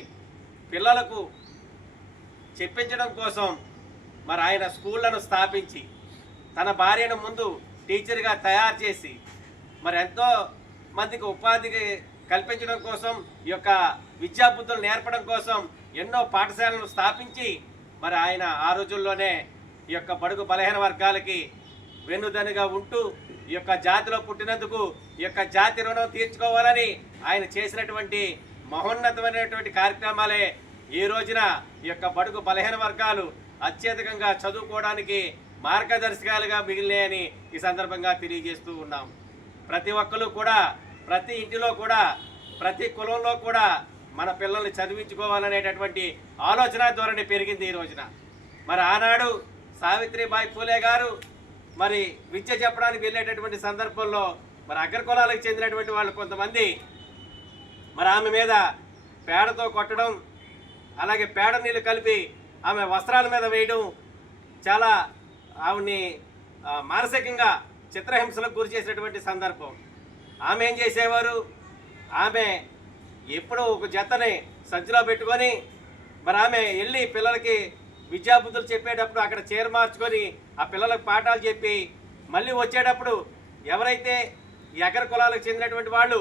పిల్లలకు చెప్పించడం కోసం మరి ఆయన స్కూళ్లను స్థాపించి తన భార్యను ముందు టీచర్గా తయారు చేసి మరి ఎంతో మందికి ఉపాధికి కల్పించడం కోసం ఈ యొక్క విద్యాబుద్ధులు నేర్పడం కోసం ఎన్నో పాఠశాలను స్థాపించి మరి ఆయన ఆ రోజుల్లోనే ఈ యొక్క బడుగు బలహీన వర్గాలకి వెన్నుదన్నుగా ఉంటూ ఈ యొక్క జాతిలో పుట్టినందుకు ఈ యొక్క జాతి రుణం తీర్చుకోవాలని ఆయన చేసినటువంటి మహోన్నతమైనటువంటి కార్యక్రమాలే ఈ రోజున ఈ యొక్క బడుగు బలహీన వర్గాలు అత్యధికంగా చదువుకోవడానికి మార్గదర్శకాలుగా మిగిలినాయని ఈ సందర్భంగా తెలియజేస్తూ ఉన్నాం. ప్రతి ఒక్కరు కూడా ప్రతి ఇంటిలో కూడా ప్రతి కులంలో కూడా మన పిల్లల్ని చదివించుకోవాలనేటటువంటి ఆలోచన ధోరణి పెరిగింది ఈ రోజున. మరి ఆనాడు సావిత్రిబాయి పూలే గారు మరి విద్య చెప్పడానికి వెళ్ళేటటువంటి సందర్భంలో మరి అగ్రకులాలకు చెందినటువంటి వాళ్ళు కొంతమంది మరి ఆమె మీద పేడతో కొట్టడం, అలాగే పేడ నీళ్ళు కలిపి ఆమె వస్త్రాల మీద వేయడం, చాలా ఆవిడ్ని మానసికంగా చిత్రహింసలకు గురి చేసినటువంటి సందర్భం. ఆమె ఏం చేసేవారు, ఆమె ఎప్పుడూ ఒక జతని సంచిలో పెట్టుకొని మరి ఆమె వెళ్ళి పిల్లలకి విద్యాబుద్ధులు చెప్పేటప్పుడు అక్కడ చీర మార్చుకొని ఆ పిల్లలకు పాఠాలు చెప్పి మళ్ళీ వచ్చేటప్పుడు ఎవరైతే ఈ అగ్ర కులాలకు చెందినటువంటి వాళ్ళు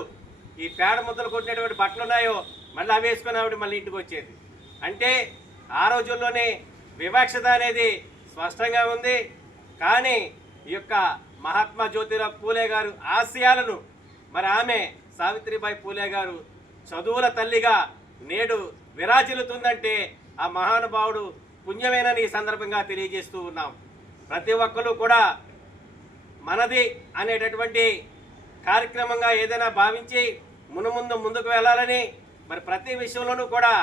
ఈ పేడ ముద్దలు కొట్టినటువంటి బట్టలు ఉన్నాయో మళ్ళీ అవి వేసుకొని ఆవిడ మళ్ళీ ఇంటికి వచ్చేది. అంటే ఆ రోజుల్లోనే వివక్షత అనేది స్పష్టంగా ఉంది. కానీ ఈ యొక్క మహాత్మా జ్యోతిరావు పూలే గారు ఆశయాలను మరి ఆమె సావిత్రిబాయి పూలే గారు చదువుల తల్లిగా నేడు విరాజిల్లుతుందంటే ఆ మహానుభావుడు పుణ్యమేనని ఈ సందర్భంగా తెలియజేస్తూ ఉన్నాం. ప్రతి ఒక్కరూ కూడా మనది అనేటటువంటి కార్యక్రమంగా ఏదైనా భావించి ముందుకు వెళ్ళాలని మరి ప్రతి విషయంలోనూ కూడా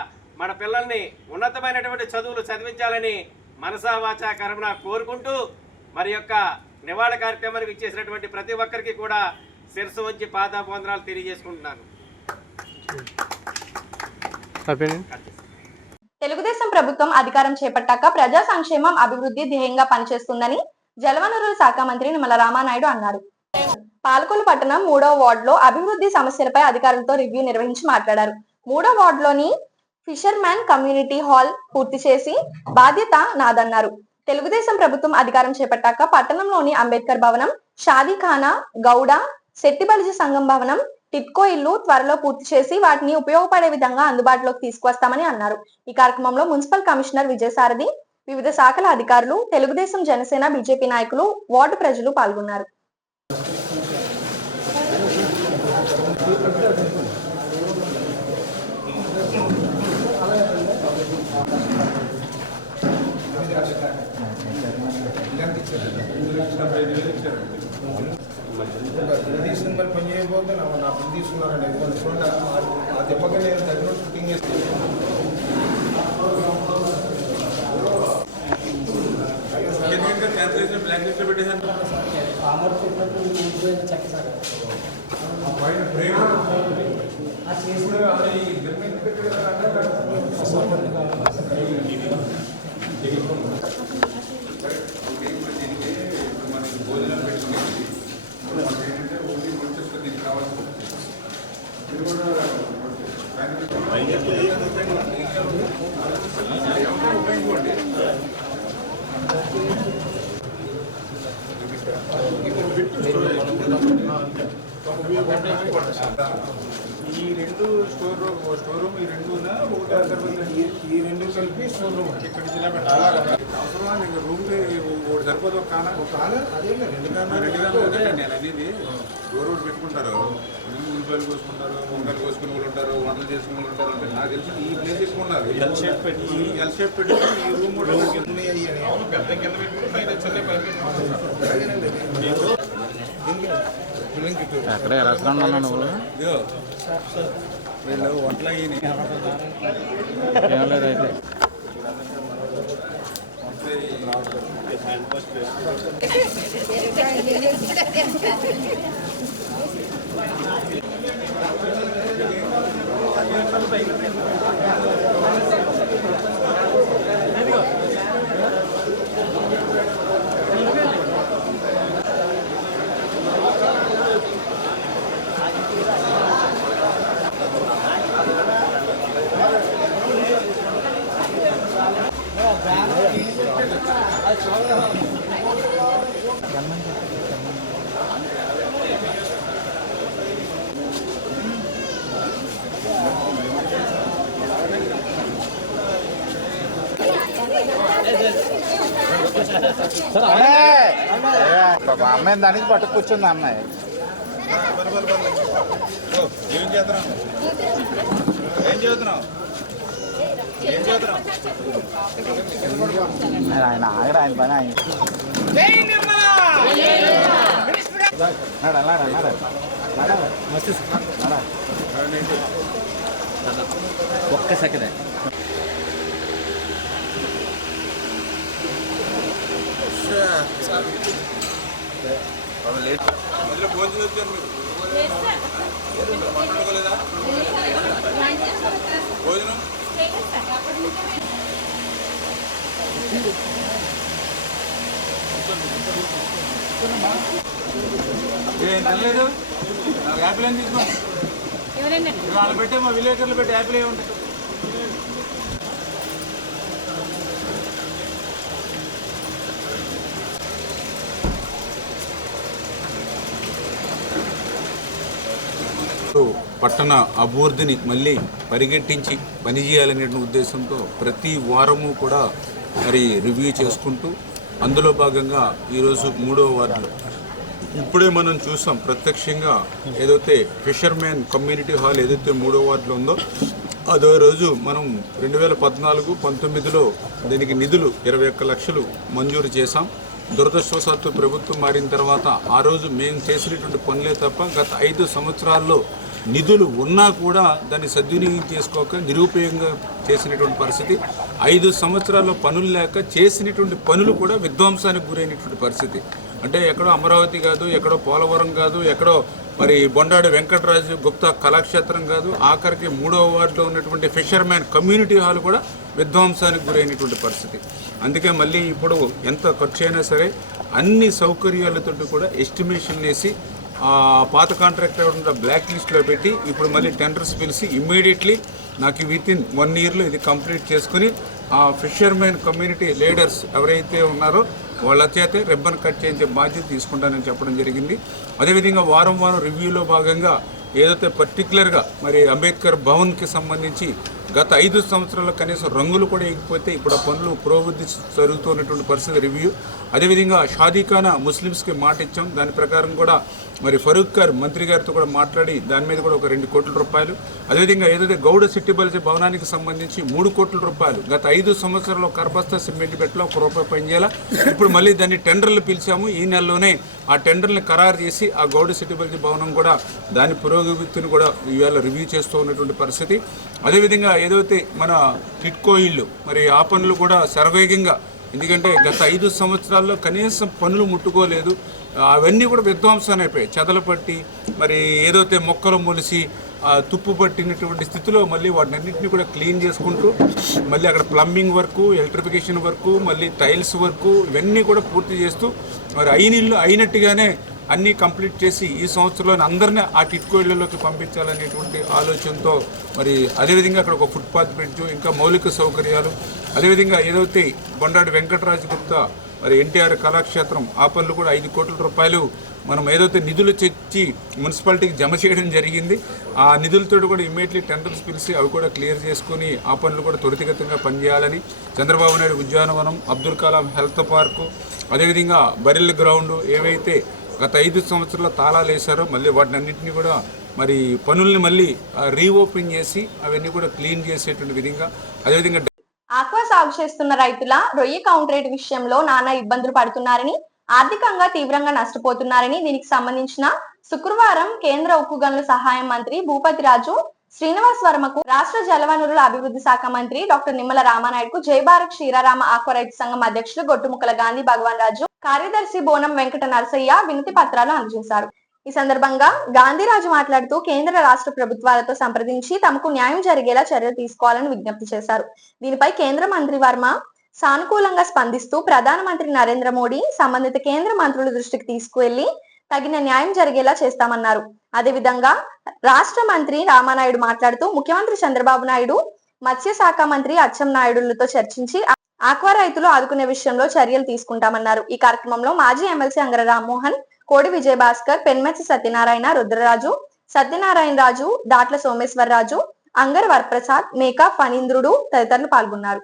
మన పిల్లల్ని ఉన్నతమైనటువంటి చదువులు చదివించాలని మనసా వాచా కర్మణ కోరుకుంటూ మరి యొక్క నివాళ కార్యక్రమానికి ఇచ్చేసినటువంటి ప్రతి ఒక్కరికి కూడా శిరస్సు వంచి పాదాభివందనాలు తెలియజేసుకుంటున్నాను. తెలుగుదేశం ప్రభుత్వం అధికారం చేపట్టాక ప్రజా సంక్షేమం అభివృద్ధి ధ్యేయంగా పనిచేస్తుందని జలవనరుల శాఖ మంత్రి నిమ్మల రామానాయుడు అన్నారు. పాలకొల్లు పట్టణం 3వ వార్డులో అభివృద్ధి సమస్యలపై అధికారులతో రివ్యూ నిర్వహించి మాట్లాడారు. 3వ వార్డులోని ఫిషర్మ్యాన్ కమ్యూనిటీ హాల్ పూర్తి చేసి బాధ్యత నాదన్నారు. తెలుగుదేశం ప్రభుత్వం అధికారం చేపట్టాక పట్టణంలోని అంబేద్కర్ భవనం, షాదీఖానా, గౌడ, శెట్టిబలిజీ సంఘం భవనం, టిట్కో ఇల్లు త్వరలో పూర్తి చేసి వాటిని ఉపయోగపడే విధంగా అందుబాటులోకి తీసుకువస్తామని అన్నారు. ఈ కార్యక్రమంలో మున్సిపల్ కమిషనర్ విజయసారథి, వివిధ శాఖల అధికారులు, తెలుగుదేశం, జనసేన, బీజేపీ నాయకులు, వార్డు ప్రజలు పాల్గొన్నారు. పని చేయబోతే నా పని తీసుకున్నారండి. చూడండి, ఆ దెబ్బకి నేను దగ్గర షూటింగ్ చేస్తాను. ఈ రెండు స్టోర్ రూమ్ ఈ రెండునా ఈ రెండు కలిపి స్టోర్ రూమ్ ఇక్కడ జిల్లా పెట్టాలి. అవసరమా నీకు రూమ్ ఒకటి సరిపోదు. ఒక కాన అదే రెండు కాన నేను అనేది రోడ్ పెట్టుకుంటారు, ఉల్లిపాయలు కోసుకుంటారు, వంకాయలు కోసుకునే వాళ్ళు ఉంటారు, వంటలు చేసుకునే వాళ్ళు ఉంటారు. అంటే నాకు తెలిసి ఈ ప్లేస్ ఎక్కున్నారు. ఎల్ షేప్ పెట్టి ఈ రూమ్ కూడా పెద్ద కింద పెట్టుకుంటే పైన చెల్లె పైన అక్కడే రెస్టారెంట్ నువ్వు వీళ్ళు వంటలు అయ్యి ఏం లేదు అయితే అమ్మాయి దానికి పట్టుకు కూర్చుంది అమ్మాయి. ఆయన ఆగడ ఆయన పని ఆయన ఒక్క సెకండ్ భోజనం వచ్చారు మాట్లాడుకోలేదా? భోజనం ఏం తినలేదు. నాకు యాపిల్ ఏం తీసుకో. వాళ్ళు పెట్టే మా విలేకరులు పెట్టే యాపిల్ ఏ ఉంటాయి. పట్టణ అభివృద్ధిని మళ్ళీ పరిగెట్టించి పనిచేయాలనే ఉద్దేశంతో ప్రతి వారము కూడా మరి రివ్యూ చేసుకుంటూ అందులో భాగంగా ఈరోజు 3వ వార్డులో ఇప్పుడే మనం చూసాం ప్రత్యక్షంగా ఏదైతే ఫిషర్మెన్ కమ్యూనిటీ హాల్ ఏదైతే 3వ వార్డులో ఉందో అదో రోజు మనం 2014-19లో దీనికి నిధులు 21 లక్షలు మంజూరు చేశాం. దురదృష్టవశాత్తు ప్రభుత్వం మారిన తర్వాత ఆ రోజు మేము చేసినటువంటి పనులే తప్ప గత 5 సంవత్సరాల్లో నిధులు ఉన్నా కూడా దాన్ని సద్వినియోగం చేసుకోక నిరుపయోగంగా చేసినటువంటి పరిస్థితి. 5 సంవత్సరాల్లో పనులు లేక చేసినటువంటి పనులు కూడా విధ్వంసానికి గురైనటువంటి పరిస్థితి. అంటే ఎక్కడో అమరావతి కాదు, ఎక్కడో పోలవరం కాదు, ఎక్కడో మరి బొండాడి వెంకటరాజు గుప్తా కళాక్షేత్రం కాదు, ఆఖరికి 3వ వార్డులో ఉన్నటువంటి ఫిషర్మ్యాన్ కమ్యూనిటీ హాల్ కూడా విధ్వంసానికి గురైనటువంటి పరిస్థితి. అందుకే మళ్ళీ ఇప్పుడు ఎంత ఖర్చు అయినా సరే అన్ని సౌకర్యాలతో కూడా ఎస్టిమేషన్ వేసి పాత కాంట్రాక్టర్ బ్లాక్ లిస్ట్లో పెట్టి ఇప్పుడు మళ్ళీ టెండర్స్ పిలిచి ఇమ్మీడియట్లీ నాకు వితిన్ 1 ఇయర్లో ఇది కంప్లీట్ చేసుకుని ఆ ఫిషర్మెన్ కమ్యూనిటీ లీడర్స్ ఎవరైతే ఉన్నారో వాళ్ళ చేతే రిబ్బన్ కట్ చేయించే బాధ్యత తీసుకుంటానని చెప్పడం జరిగింది. అదేవిధంగా వారం రివ్యూలో భాగంగా ఏదైతే పర్టికులర్గా మరి అంబేద్కర్ భవన్కి సంబంధించి గత 5 సంవత్సరాల్లో కనీసం రంగులు కూడా ఇకపోతే ఇప్పుడు ఆ పనులు పురోభివృద్ధి జరుగుతున్నటువంటి పరిస్థితి రివ్యూ. అదేవిధంగా షాదీఖానా ముస్లిమ్స్కి మాట ఇచ్చాం, దాని ప్రకారం కూడా మరి ఫరూక్ గారు మంత్రి గారితో కూడా మాట్లాడి దాని మీద కూడా ఒక 2 కోట్ల రూపాయలు. అదేవిధంగా ఏదైతే గౌడ సిట్టిబల్జీ భవనానికి సంబంధించి 3 కోట్ల రూపాయలు గత 5 సంవత్సరాల్లో కరపస్తా సిమెంట్ బెట్లో ₹1 పనిచేయాల. ఇప్పుడు మళ్ళీ దాన్ని టెండర్లు పిలిచాము, ఈ నెలలోనే ఆ టెండర్ని ఖరారు చేసి ఆ గౌడ సిట్టిబల్జీ భవనం కూడా దాని పురోగతిని కూడా ఈవేళ రివ్యూ చేస్తూ ఉన్నటువంటి పరిస్థితి. అదేవిధంగా ఏదైతే మన టిట్కో ఇల్లు మరి ఆ పనులు కూడా శరవేగంగా, ఎందుకంటే గత 5 సంవత్సరాల్లో కనీసం పనులు ముట్టుకోలేదు, అవన్నీ కూడా విధ్వంసాన్ని అయిపోయాయి. చెదలు పట్టి మరి ఏదైతే మొక్కలు మొలిసి తుప్పు పట్టినటువంటి స్థితిలో మళ్ళీ వాటిని అన్నింటినీ కూడా క్లీన్ చేసుకుంటూ మళ్ళీ అక్కడ ప్లంబింగ్ వర్కు, ఎలక్ట్రిఫికేషన్ వర్కు, మళ్ళీ టైల్స్ వర్కు ఇవన్నీ కూడా పూర్తి చేస్తూ మరి అయినట్టుగానే అన్నీ కంప్లీట్ చేసి ఈ సంవత్సరంలో అందరినీ ఆ టిట్కో ఇళ్లలోకి పంపించాలనేటువంటి ఆలోచనతో మరి అదేవిధంగా అక్కడ ఒక ఫుట్పాత్ బ్రిడ్జ్, ఇంకా మౌలిక సౌకర్యాలు, అదేవిధంగా ఏదైతే బొండాడి వెంకటరాజు గుప్తా మరి ఎన్టీఆర్ కళాక్షేత్రం ఆ పనులు కూడా 5 కోట్ల రూపాయలు మనం ఏదైతే నిధులు తెచ్చి మున్సిపాలిటీకి జమ చేయడం జరిగింది. ఆ నిధులతో కూడా ఇమ్మీడియట్లీ టెండర్స్ పిలిచి అవి కూడా క్లియర్ చేసుకుని ఆ పనులు కూడా త్వరితగతంగా పనిచేయాలని చంద్రబాబు నాయుడు ఉద్యానవనం, అబ్దుల్ కలాం హెల్త్ పార్కు, అదేవిధంగా బరిల్ గ్రౌండ్ ఏవైతే గత 5 సంవత్సరాల తాళాలు వేశారో మళ్ళీ వాటిని అన్నింటినీ కూడా మరి పనుల్ని మళ్ళీ రీఓపెన్ చేసి అవన్నీ కూడా క్లీన్ చేసేటువంటి విధంగా, అదేవిధంగా ఆక్వా సాగు చేస్తున్న రైతుల రొయ్య కౌంటర్ రేట్ విషయంలో నానా ఇబ్బందులు పడుతున్నారని, ఆర్థికంగా తీవ్రంగా నష్టపోతున్నారని దీనికి సంబంధించిన శుక్రవారం కేంద్ర ఉక్కు గనుల సహాయ మంత్రి భూపతి రాజు శ్రీనివాస్ వర్మకు రాష్ట్ర జలవనరుల అభివృద్ధి శాఖ మంత్రి డాక్టర్ నిమ్మల రామానాయుడుకు జై భారత్ క్షీరారామ ఆక్వా రైతు సంఘం అధ్యక్షులు గొట్టుముక్కల గాంధీ భగవాన్ రాజు, కార్యదర్శి బోనం వెంకట నరసయ్య వినతి పత్రాలు అందజేశారు. ఈ సందర్భంగా గాంధీరాజు మాట్లాడుతూ కేంద్ర రాష్ట్ర ప్రభుత్వాలతో సంప్రదించి తమకు న్యాయం జరిగేలా చర్యలు తీసుకోవాలని విజ్ఞప్తి చేశారు. దీనిపై కేంద్ర మంత్రి వర్మ సానుకూలంగా స్పందిస్తూ ప్రధానమంత్రి నరేంద్ర మోడీ సంబంధిత కేంద్ర మంత్రుల దృష్టికి తీసుకువెళ్లి తగిన న్యాయం జరిగేలా చేస్తామన్నారు. అదేవిధంగా రాష్ట్ర మంత్రి రామానాయుడు మాట్లాడుతూ ముఖ్యమంత్రి చంద్రబాబు నాయుడు, మత్స్యశాఖ మంత్రి అచ్చెన్నాయుడులతో చర్చించి ఆక్వా రైతులు ఆదుకునే విషయంలో చర్యలు తీసుకుంటామన్నారు. ఈ కార్యక్రమంలో మాజీ ఎమ్మెల్సీ అంగర రామ్మోహన్, కోడి విజయభాస్కర్, పెన్మెత్సి సత్యనారాయణ, రుద్రరాజు, సత్యనారాయణ రాజు, దాట్ల సోమేశ్వరరాజు, అంగర్ వరప్రసాద్, మేకా ఫణీంద్రుడు తదితరులు పాల్గొన్నారు.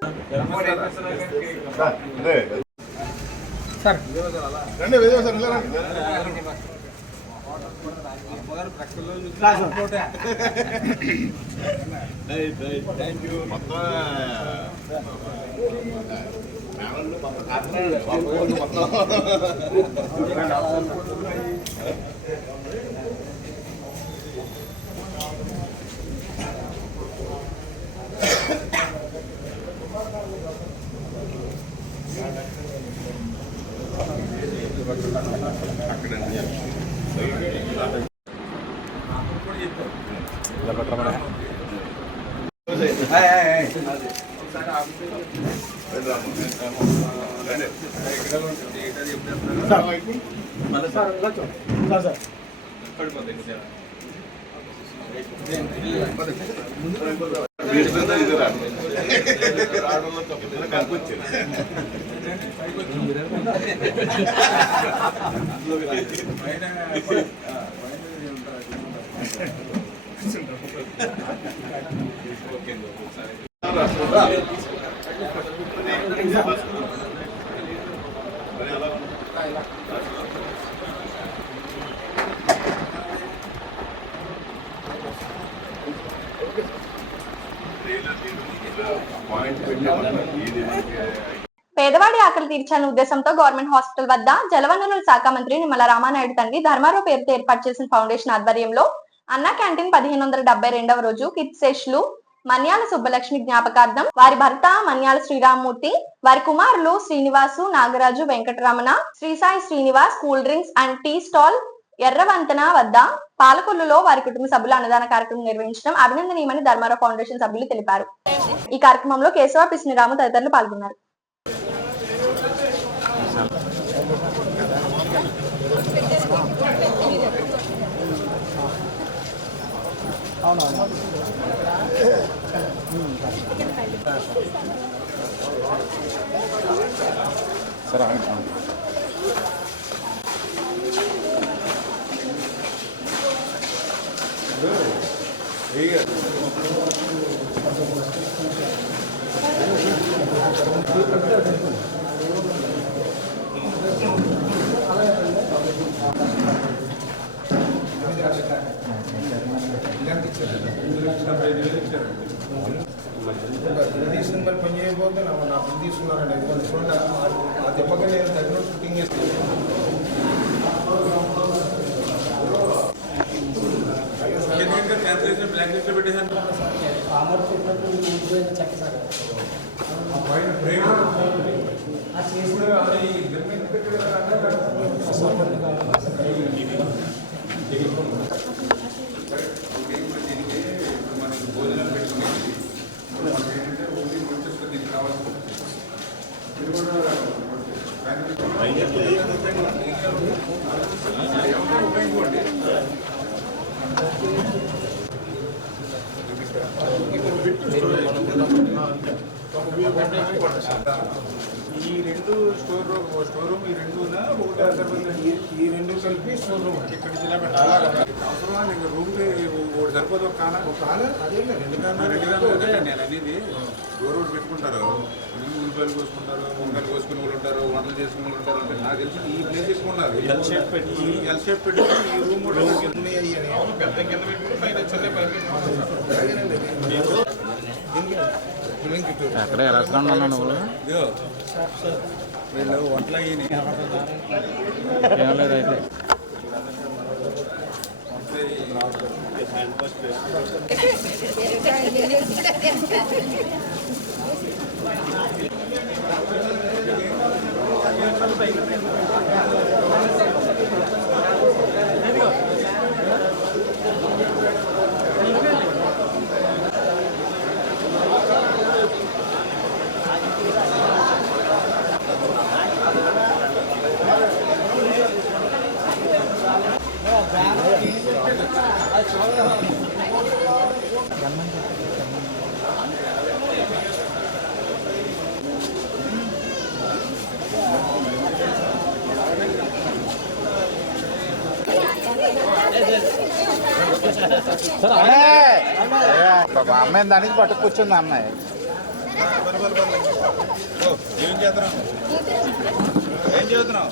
పేదవాడి ఆకలి తీర్చాలనే ఉద్దేశంతో గవర్నమెంట్ హాస్పిటల్ వద్ద జలవనరుల శాఖ మంత్రి నిమ్మల రామానాయుడు తండ్రి ధర్మారావు పేరుతో ఏర్పాటు చేసిన ఫౌండేషన్ ఆధ్వర్యంలో అన్నా క్యాంటీన్ 1572వ రోజు కీర్తిశేషులు మన్యాల సుబ్బలక్ష్మి జ్ఞాపకార్థం వారి భర్త మన్యాల శ్రీరామమూర్తి, వారి కుమారులు Srinivasu, Nagaraju, Venkataramana, Srisai Srinivas cool drinks and tea stall ఎర్రవంతన వద్ద పాలకొల్లులో వారి కుటుంబ సభ్యుల అన్నదాన కార్యక్రమం నిర్వహించడం అభినందనీయమని ధర్మారావు ఫౌండేషన్ సభ్యులు తెలిపారు. ఈ కార్యక్రమంలో కేశవ పిస్నిరాము తదితరులు పాల్గొన్నారు. మరి పని చేయకపోతే నా పని తీసుకున్నారండి చూడండి ఆ దెబ్బకి నేను దగ్గర షూటింగ్ చేస్తాను. ఈ రెండు స్టోర్ రూమ్ ఈ రెండునా ఒకటి ఈ రెండు కలిపి స్టోర్ రూమ్ ఇక్కడ జిల్లా పెట్టాలి. అవసరమా నీకు రూమ్ ఒకటి సరిపోదు. ఒక కాన అదే రెండు కాన నేను అనేది డోర్ ఒకటి పెట్టుకుంటారు, ఉల్లిపాయలు కోసుకుంటారు, వంకాయలు కోసుకుని వాళ్ళు ఉంటారు, వంటలు చేసుకుని వాళ్ళు ఉంటారు. అంటే నాకు తెలిసి ఈ ప్లేస్ ఎక్కువ ఉన్నారు. ఎల్ షేప్ పెట్టి ఈ రూమ్ కూడా పెద్ద కింద పెట్టుకుని పైన చిన్న అక్కడే రెస్టారెంట్ అన్నా నువ్వు వీళ్ళు వంటలు అయ్యి ఏం లేదైతే అమ్మాయి దానికి పట్టుకొచ్చింది అమ్మాయి. ఏం చేస్తున్నావు?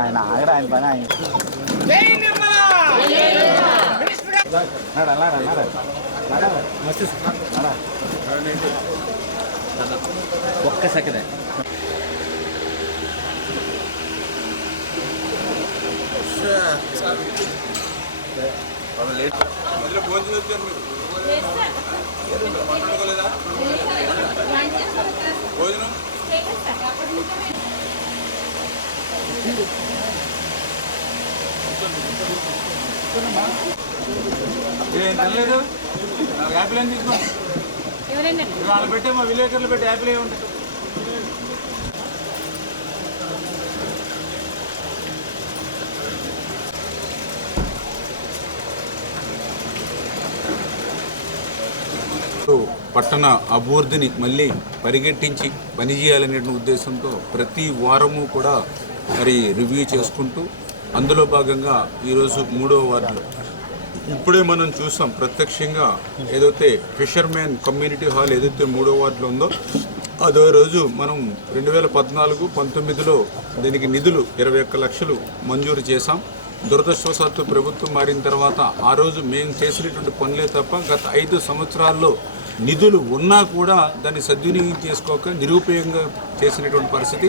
ఆయన ఆగరా, ఆయన పని ఆయన ఒక్క సెకండ్. మొదలు భోజనం వచ్చారు మీరు మాట్లాడుకోలేదా? భోజనం ఏం తినలేదు? నాకు యాపిల్ ఏం తీసుకో. వాళ్ళు పెట్టే మా విలేకరులు పెట్టే యాపిల్ ఏ ఉంటాయి. పట్టణ అభివృద్ధిని మళ్ళీ పరిగెట్టించి పనిచేయాలనే ఉద్దేశంతో ప్రతి వారము కూడా మరి రివ్యూ చేసుకుంటూ అందులో భాగంగా ఈరోజు 3వ వార్డులో ఇప్పుడే మనం చూసాం ప్రత్యక్షంగా ఏదైతే ఫిషర్మెన్ కమ్యూనిటీ హాల్ ఏదైతే 3వ వార్డులో ఉందో అదో రోజు మనం 2014-19లో దీనికి నిధులు 21 లక్షలు మంజూరు చేశాం. దురదృష్టవశాత్తు ప్రభుత్వం మారిన తర్వాత ఆ రోజు మేము చేసినటువంటి పనులే తప్ప గత 5 సంవత్సరాల్లో నిధులు ఉన్నా కూడా దాన్ని సద్వినియోగం చేసుకోక నిరుపయోగంగా చేసినటువంటి పరిస్థితి.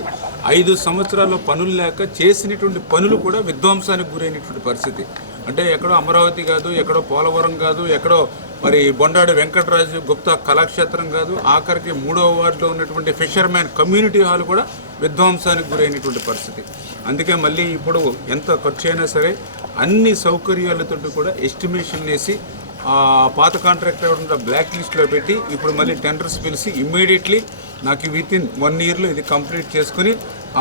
5 సంవత్సరాల్లో పనులు లేక చేసినటువంటి పనులు కూడా విధ్వంసానికి గురైనటువంటి పరిస్థితి. అంటే ఎక్కడో అమరావతి కాదు, ఎక్కడో పోలవరం కాదు, ఎక్కడో మరి బొండాడి వెంకటరాజు గుప్తా కళాక్షేత్రం కాదు, ఆఖరికి 3వ వార్డులో ఉన్నటువంటి ఫిషర్మెన్ కమ్యూనిటీ హాల్ కూడా విధ్వంసానికి గురైనటువంటి పరిస్థితి. అందుకే మళ్ళీ ఇప్పుడు ఎంత ఖర్చు అయినా సరే అన్ని సౌకర్యాలతో కూడా ఎస్టిమేషన్ వేసి పాత కాంట్రాక్టర్ ఉన్న బ్లాక్ లిస్ట్లో పెట్టి ఇప్పుడు మళ్ళీ టెండర్స్ పిలిచి ఇమ్మీడియట్లీ నాకు వితిన్ 1 ఇయర్లో ఇది కంప్లీట్ చేసుకుని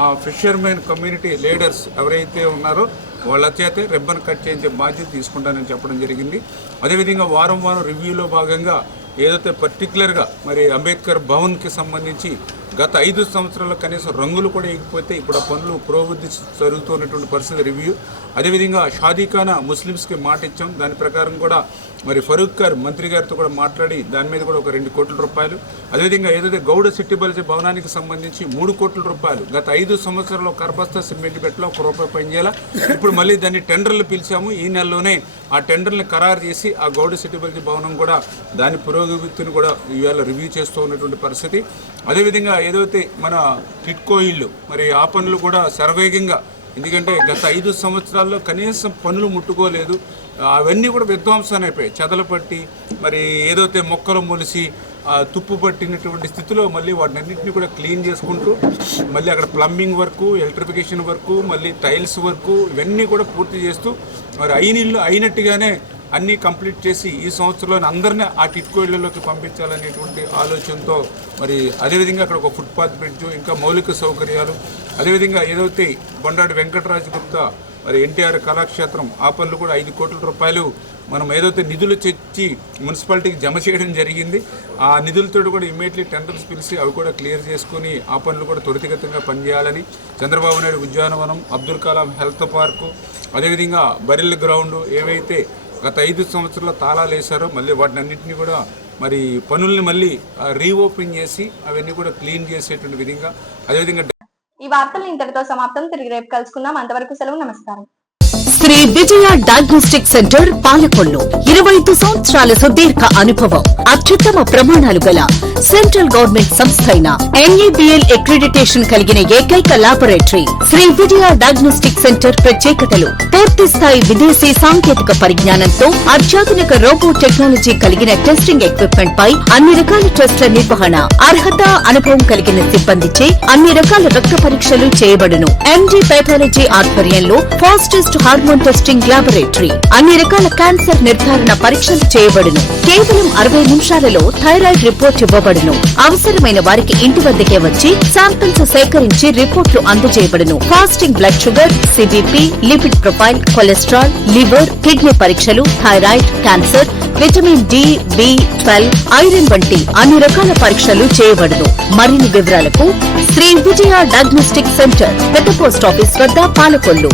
ఆ ఫిషర్మెన్ కమ్యూనిటీ లీడర్స్ ఎవరైతే ఉన్నారో వాళ్ళ చేతే రిబ్బన్ కట్ చేయించే బాధ్యత తీసుకుంటానని చెప్పడం జరిగింది. అదేవిధంగా వారం రివ్యూలో భాగంగా ఏదైతే పర్టికులర్గా మరి అంబేద్కర్ భవన్కి సంబంధించి గత 5 సంవత్సరాల కనీసం రంగులు కూడా ఇకపోతే ఇప్పుడు ఆ పనులు పురోభివృద్ధి జరుగుతున్నటువంటి పరిస్థితి రివ్యూ. అదేవిధంగా షాదీఖానా ముస్లిమ్స్కి మాట ఇచ్చాం, దాని ప్రకారం కూడా మరి ఫరూక్ గారు మంత్రి గారితో కూడా మాట్లాడి దాని మీద కూడా ఒక 2 కోట్ల రూపాయలు. అదేవిధంగా ఏదైతే గౌడ సిట్టిబల్జీ భవనానికి సంబంధించి 3 కోట్ల రూపాయలు గత 5 సంవత్సరాల్లో కర్బస్తా సిమెంట్ బెట్లో ₹1 పనిచేయాల. ఇప్పుడు మళ్ళీ దాన్ని టెండర్లు పిలిచాము, ఈ నెలలోనే ఆ టెండర్ని ఖరారు చేసి ఆ గౌడ సిట్టిబల్జీ భవనం కూడా దాని పురోగతిని కూడా ఇవాళ రివ్యూ చేస్తూ ఉన్నటువంటి పరిస్థితి. అదేవిధంగా ఏదైతే మన టిట్కో ఇళ్ళు మరి ఆ పనులు కూడా శరవేగంగా, ఎందుకంటే గత 5 సంవత్సరాల్లో కనీసం పనులు ముట్టుకోలేదు, అవన్నీ కూడా విధ్వంసాన్ని అయిపోయాయి. చెదలు పట్టి మరి ఏదైతే మొక్కలు మొలిసి తుప్పు పట్టినటువంటి స్థితిలో మళ్ళీ వాటిని అన్నింటినీ కూడా క్లీన్ చేసుకుంటూ మళ్ళీ అక్కడ ప్లంబింగ్ వర్కు, ఎలక్ట్రిఫికేషన్ వర్కు, మళ్ళీ టైల్స్ వర్కు ఇవన్నీ కూడా పూర్తి చేస్తూ మరి అయినట్టుగానే అన్నీ కంప్లీట్ చేసి ఈ సంవత్సరంలో అందరినీ ఆ టిట్కో ఇళ్లలోకి పంపించాలనేటువంటి ఆలోచనతో మరి అదేవిధంగా అక్కడ ఒక ఫుట్పాత్ బ్రిడ్జ్, ఇంకా మౌలిక సౌకర్యాలు, అదేవిధంగా ఏదైతే బొండాడి వెంకటరాజు గుప్తా మరి ఎన్టీఆర్ కళాక్షేత్రం ఆ పనులు కూడా 5 కోట్ల రూపాయలు మనం ఏదైతే నిధులు తెచ్చి మున్సిపాలిటీకి జమ చేయడం జరిగింది. ఆ నిధులతో కూడా ఇమ్మీడియట్లీ టెండర్స్ పిలిచి అవి కూడా క్లియర్ చేసుకుని ఆ పనులు కూడా త్వరితగతంగా పనిచేయాలని చంద్రబాబు నాయుడు ఉద్యానవనం, అబ్దుల్ కలాం హెల్త్ పార్కు, అదేవిధంగా బరిల్ గ్రౌండ్ ఏవైతే గత 5 సంవత్సరాల తాళాలు వేశారో మళ్ళీ వాటిని అన్నింటినీ కూడా మరి పనుల్ని మళ్ళీ రీఓపెన్ చేసి అవన్నీ కూడా క్లీన్ చేసేటువంటి విధంగా. అదేవిధంగా ఈ వార్తలు ఇంతటితో సమాప్తం. తిరిగి రేపు కలుసుకుందాం. అంతవరకు సెలవు. నమస్కారం. శ్రీ విజయ డయాగ్నోస్టిక్ సెంటర్ పాలకొల్లు 25 సంవత్సరాల సుదీర్ఘ అనుభవం, అత్యుత్తమ ప్రమాణాలు గల సెంట్రల్ గవర్నమెంట్ సంస్థ అయిన NABL అక్రిడిటేషన్ కలిగిన ఏకైక laboratory Shri Vijaya diagnostic centre. ప్రత్యేకతలు: పూర్తి స్థాయి విదేశీ సాంకేతిక పరిజ్ఞానంతో అత్యాధునిక రోబో టెక్నాలజీ కలిగిన టెస్టింగ్ ఎక్విప్మెంట్ పై అన్ని రకాల టెస్టుల నిర్వహణ, అర్హత, అనుభవం కలిగిన సిబ్బందిచే అన్ని రకాల రక్త పరీక్షలు చేయబడును. MD పాథాలజీ ఆధ్వర్యంలో ఫాస్టెస్ట్ హార్మోన్ టెస్టింగ్ లాబొరేటరీ, అన్ని రకాల క్యాన్సర్ నిర్ధారణ పరీక్షలు చేయబడును. కేవలం 60 నిమిషాలలో థైరాయిడ్ రిపోర్ట్ ఇవ్వబడును. అవసరమైన వారికి ఇంటి వద్దకే వచ్చి శాంపిల్స్ సేకరించి రిపోర్ట్లు అందజేయబడును. Fasting blood sugar, CBP, lipid profile, cholesterol, liver, kidney పరీక్షలు, thyroid, cancer, vitamin D, B12, iron వంటి అన్ని రకాల పరీక్షలు చేయబడును. మరిన్ని వివరాలకు శ్రీ విజయ డయాగ్నోస్టిక్ సెంటర్, పెద్ద పోస్ట్ ఆఫీస్ వద్ద, పాలకొల్లు.